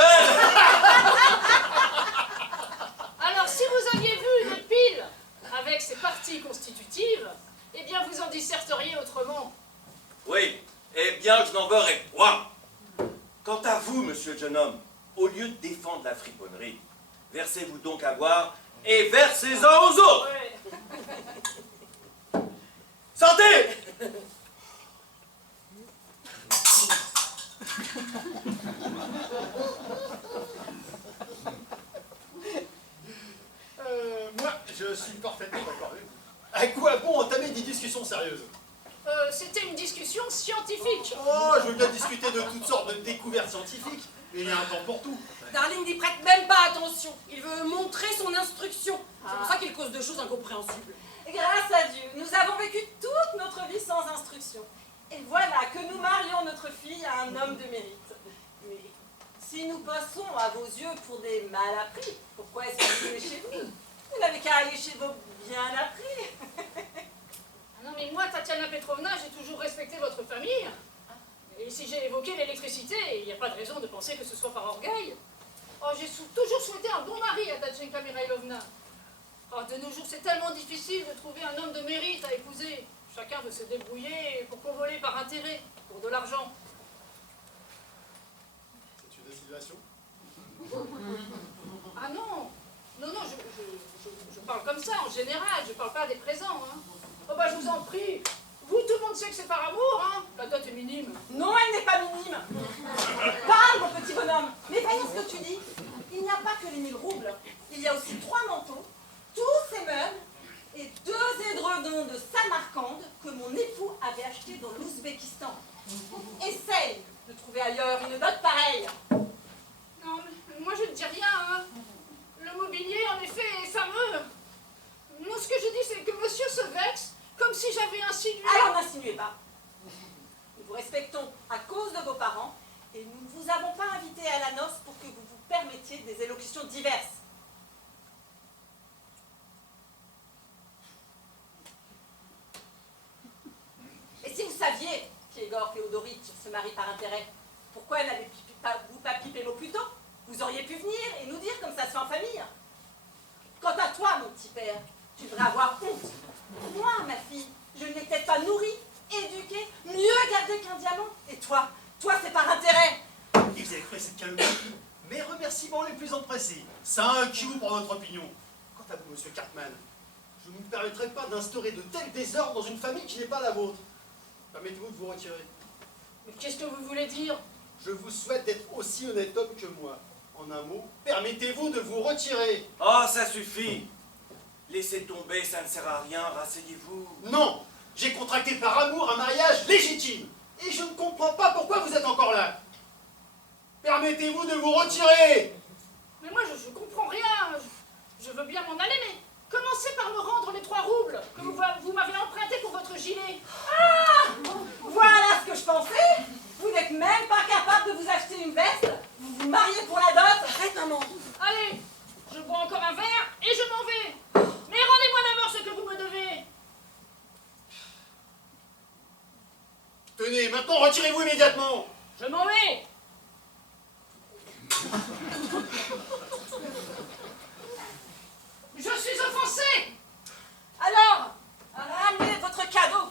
Alors, si vous aviez vu une pile avec ses parties constitutives, eh bien, vous en disserteriez autrement. Oui, eh bien, je n'en verrai point. Quant à vous, monsieur le jeune homme, au lieu de défendre la friponnerie, versez-vous donc à boire et versez-en aux autres. Ouais. Santé! Moi, je suis parfaitement d'accord avec vous. À quoi bon entamer des discussions sérieuses? C'était une discussion scientifique. Oh, je veux bien discuter de toutes sortes de découvertes scientifiques, mais il y a un temps pour tout. Darling n'y prête même pas attention. Il veut montrer son instruction. C'est pour ça qu'il cause de choses incompréhensibles. Grâce à Dieu, nous avons vécu toute notre vie sans instruction. Et voilà que nous marions notre fille à un homme de mérite. Mais si nous passons à vos yeux pour des mal appris, pourquoi est-ce que vous venez chez nous? Vous n'avez qu'à aller chez vos bien appris. Ah non, mais moi, Tatiana Petrovna, j'ai toujours respecté votre famille. Et si j'ai évoqué l'électricité, il n'y a pas de raison de penser que ce soit par orgueil. Oh, j'ai toujours souhaité un bon mari à Tatiana Mirailovna. Oh, de nos jours, c'est tellement difficile de trouver un homme de mérite à épouser. Chacun veut se débrouiller pour convoler par intérêt, pour de l'argent. C'est une insinuation? Ah non, non, je parle comme ça, en général, je parle pas des présents. Hein. Oh bah je vous en prie, vous tout le monde sait que c'est par amour, hein. La dot est minime. Non, elle n'est pas minime. Parle, mon petit bonhomme. Mais voyons ce que tu dis. Il n'y a pas que les 1000 roubles. Il y a aussi 3 manteaux, tous ces meubles et 2 édredons de Samarcande que mon époux avait acheté dans l'Ouzbékistan. Essaye de trouver ailleurs une dot pareille. Non, mais moi je ne dis rien, hein. Le mobilier, en effet, est fameux. Moi, ce que je dis, c'est que monsieur se vexe, comme si j'avais insinué... Alors n'insinuez pas. Nous vous respectons à cause de vos parents, et nous ne vous avons pas invité à la noce pour que vous vous permettiez des élocutions diverses. Et si vous saviez qu'Igor Féodoritch se marie par intérêt, pourquoi n'avez-vous pas pipé l'eau plus tôt? Vous auriez pu venir et nous dire comme ça se fait en famille. Quant à toi, mon petit père, tu devrais avoir honte. Moi, ma fille, je n'ai peut-être pas nourri, éduqué, mieux gardé qu'un diamant. Et toi, c'est par intérêt. Et vous avez cru cette calomnie? Mes remerciements les plus empressés. 5 Q pour votre opinion. Quant à vous, monsieur Cartman, je ne vous permettrai pas d'instaurer de tels désordres dans une famille qui n'est pas la vôtre. Permettez-vous de vous retirer. Mais qu'est-ce que vous voulez dire? Je vous souhaite d'être aussi honnête homme que moi. En un mot, permettez-vous de vous retirer. Oh, ça suffit. Laissez tomber, ça ne sert à rien, rasseyez-vous. Non, j'ai contracté par amour un mariage légitime. Et je ne comprends pas pourquoi vous êtes encore là. Permettez-vous de vous retirer. Mais moi, je comprends rien. Je veux bien m'en aller, mais commencez par me rendre les 3 roubles que vous m'avez empruntés pour votre gilet. Ah, voilà ce que je pensais. Vous n'êtes même pas capable de vous acheter une veste. Vous vous mariez pour la dot. Arrête, maman. Allez, je bois encore un verre et je m'en vais. Mais rendez-moi d'abord ce que vous me devez. Tenez, maintenant retirez-vous immédiatement. Je m'en vais. Je suis offensée. Alors, ramenez votre cadeau.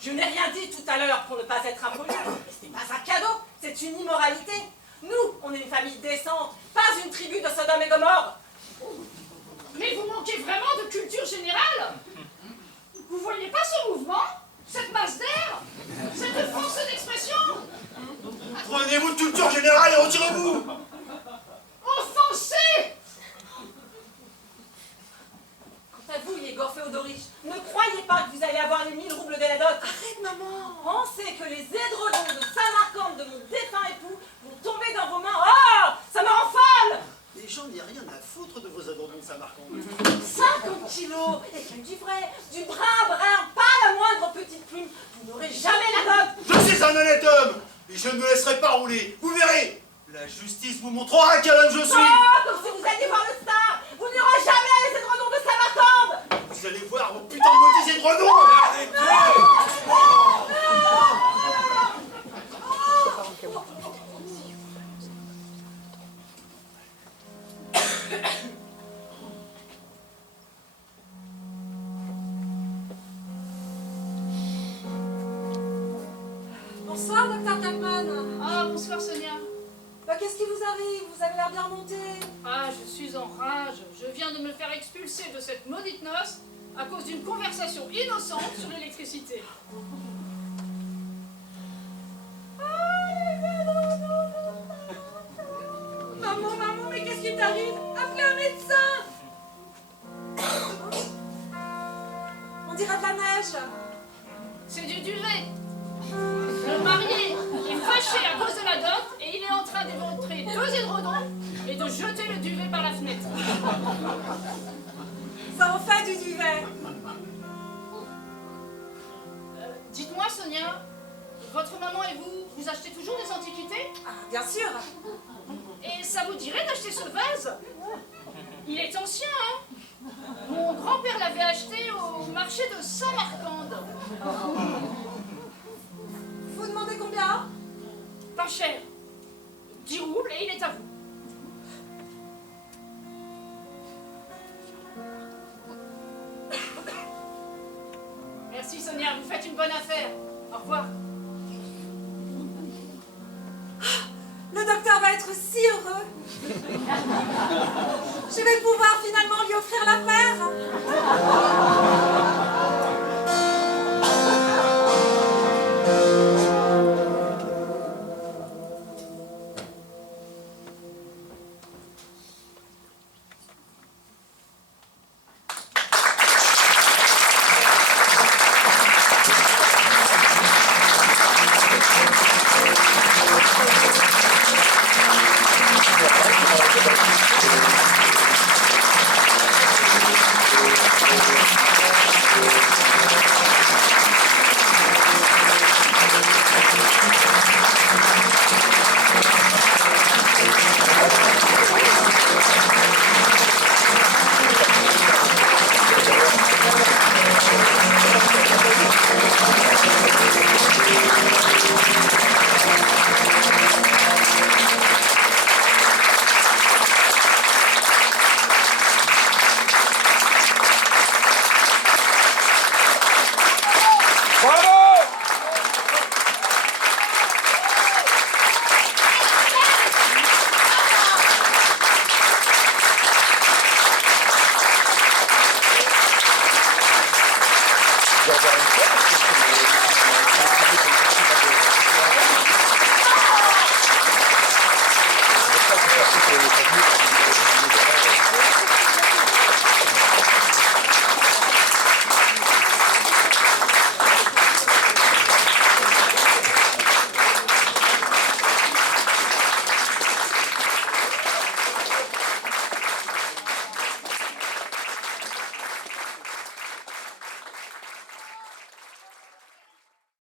Je n'ai rien dit tout à l'heure pour ne pas être impoli. Mais ce n'est pas un cadeau, c'est une immoralité. Nous, on est une famille décente, pas une tribu de Sodome et Gomorre. Mais vous manquez vraiment de culture générale. Vous voyez pas ce mouvement? Cette masse d'air? Cette force d'expression? Prenez-vous de culture générale et retirez-vous. Offensé! Quant à vous, Igor Féodoritch, ne croyez pas que vous allez avoir les 1000 roubles de la dot. Arrête, maman. Pensez que les édredons de Samarcande de mon défunt époux vont tomber dans vos mains. Oh, ça me rend folle! Et j'en ai rien à foutre de vos abandons de Samarcande. 50 kilos, et que du vrai, du brun, pas la moindre petite plume. Vous n'aurez jamais la dot. Je suis un honnête homme, et je ne me laisserai pas rouler. Vous verrez, la justice vous montrera quel homme je suis. Oh, comme si vous alliez voir le star. Vous n'aurez jamais les édredons de Samarcande. Vous allez voir vos putains de maudits édredons. Bonsoir, docteur Kalman. Ah, bonsoir Sonia. Qu'est-ce qui vous arrive? Vous avez l'air bien remonté. Ah, je suis en rage. Je viens de me faire expulser de cette maudite noce à cause d'une conversation innocente sur l'électricité. Maman, mais qu'est-ce qui t'arrive? Appelez un médecin. On dirait de la neige. C'est du duvet. Le marié est fâché à cause de la dot et il est en train d'éventrer 2 édredons et de jeter le duvet par la fenêtre. Ça en fait du duvet. Dites-moi Sonia, votre maman et vous achetez toujours des antiquités? Ah, bien sûr. Et ça vous dirait d'acheter ce vase? Il est ancien, hein? Mon grand-père l'avait acheté au marché de Samarcande. Vous demandez combien? Pas cher. 10 roubles et il est à vous. Merci Sonia, vous faites une bonne affaire. Au revoir. Le docteur va être si heureux. Je vais pouvoir finalement lui offrir l'affaire.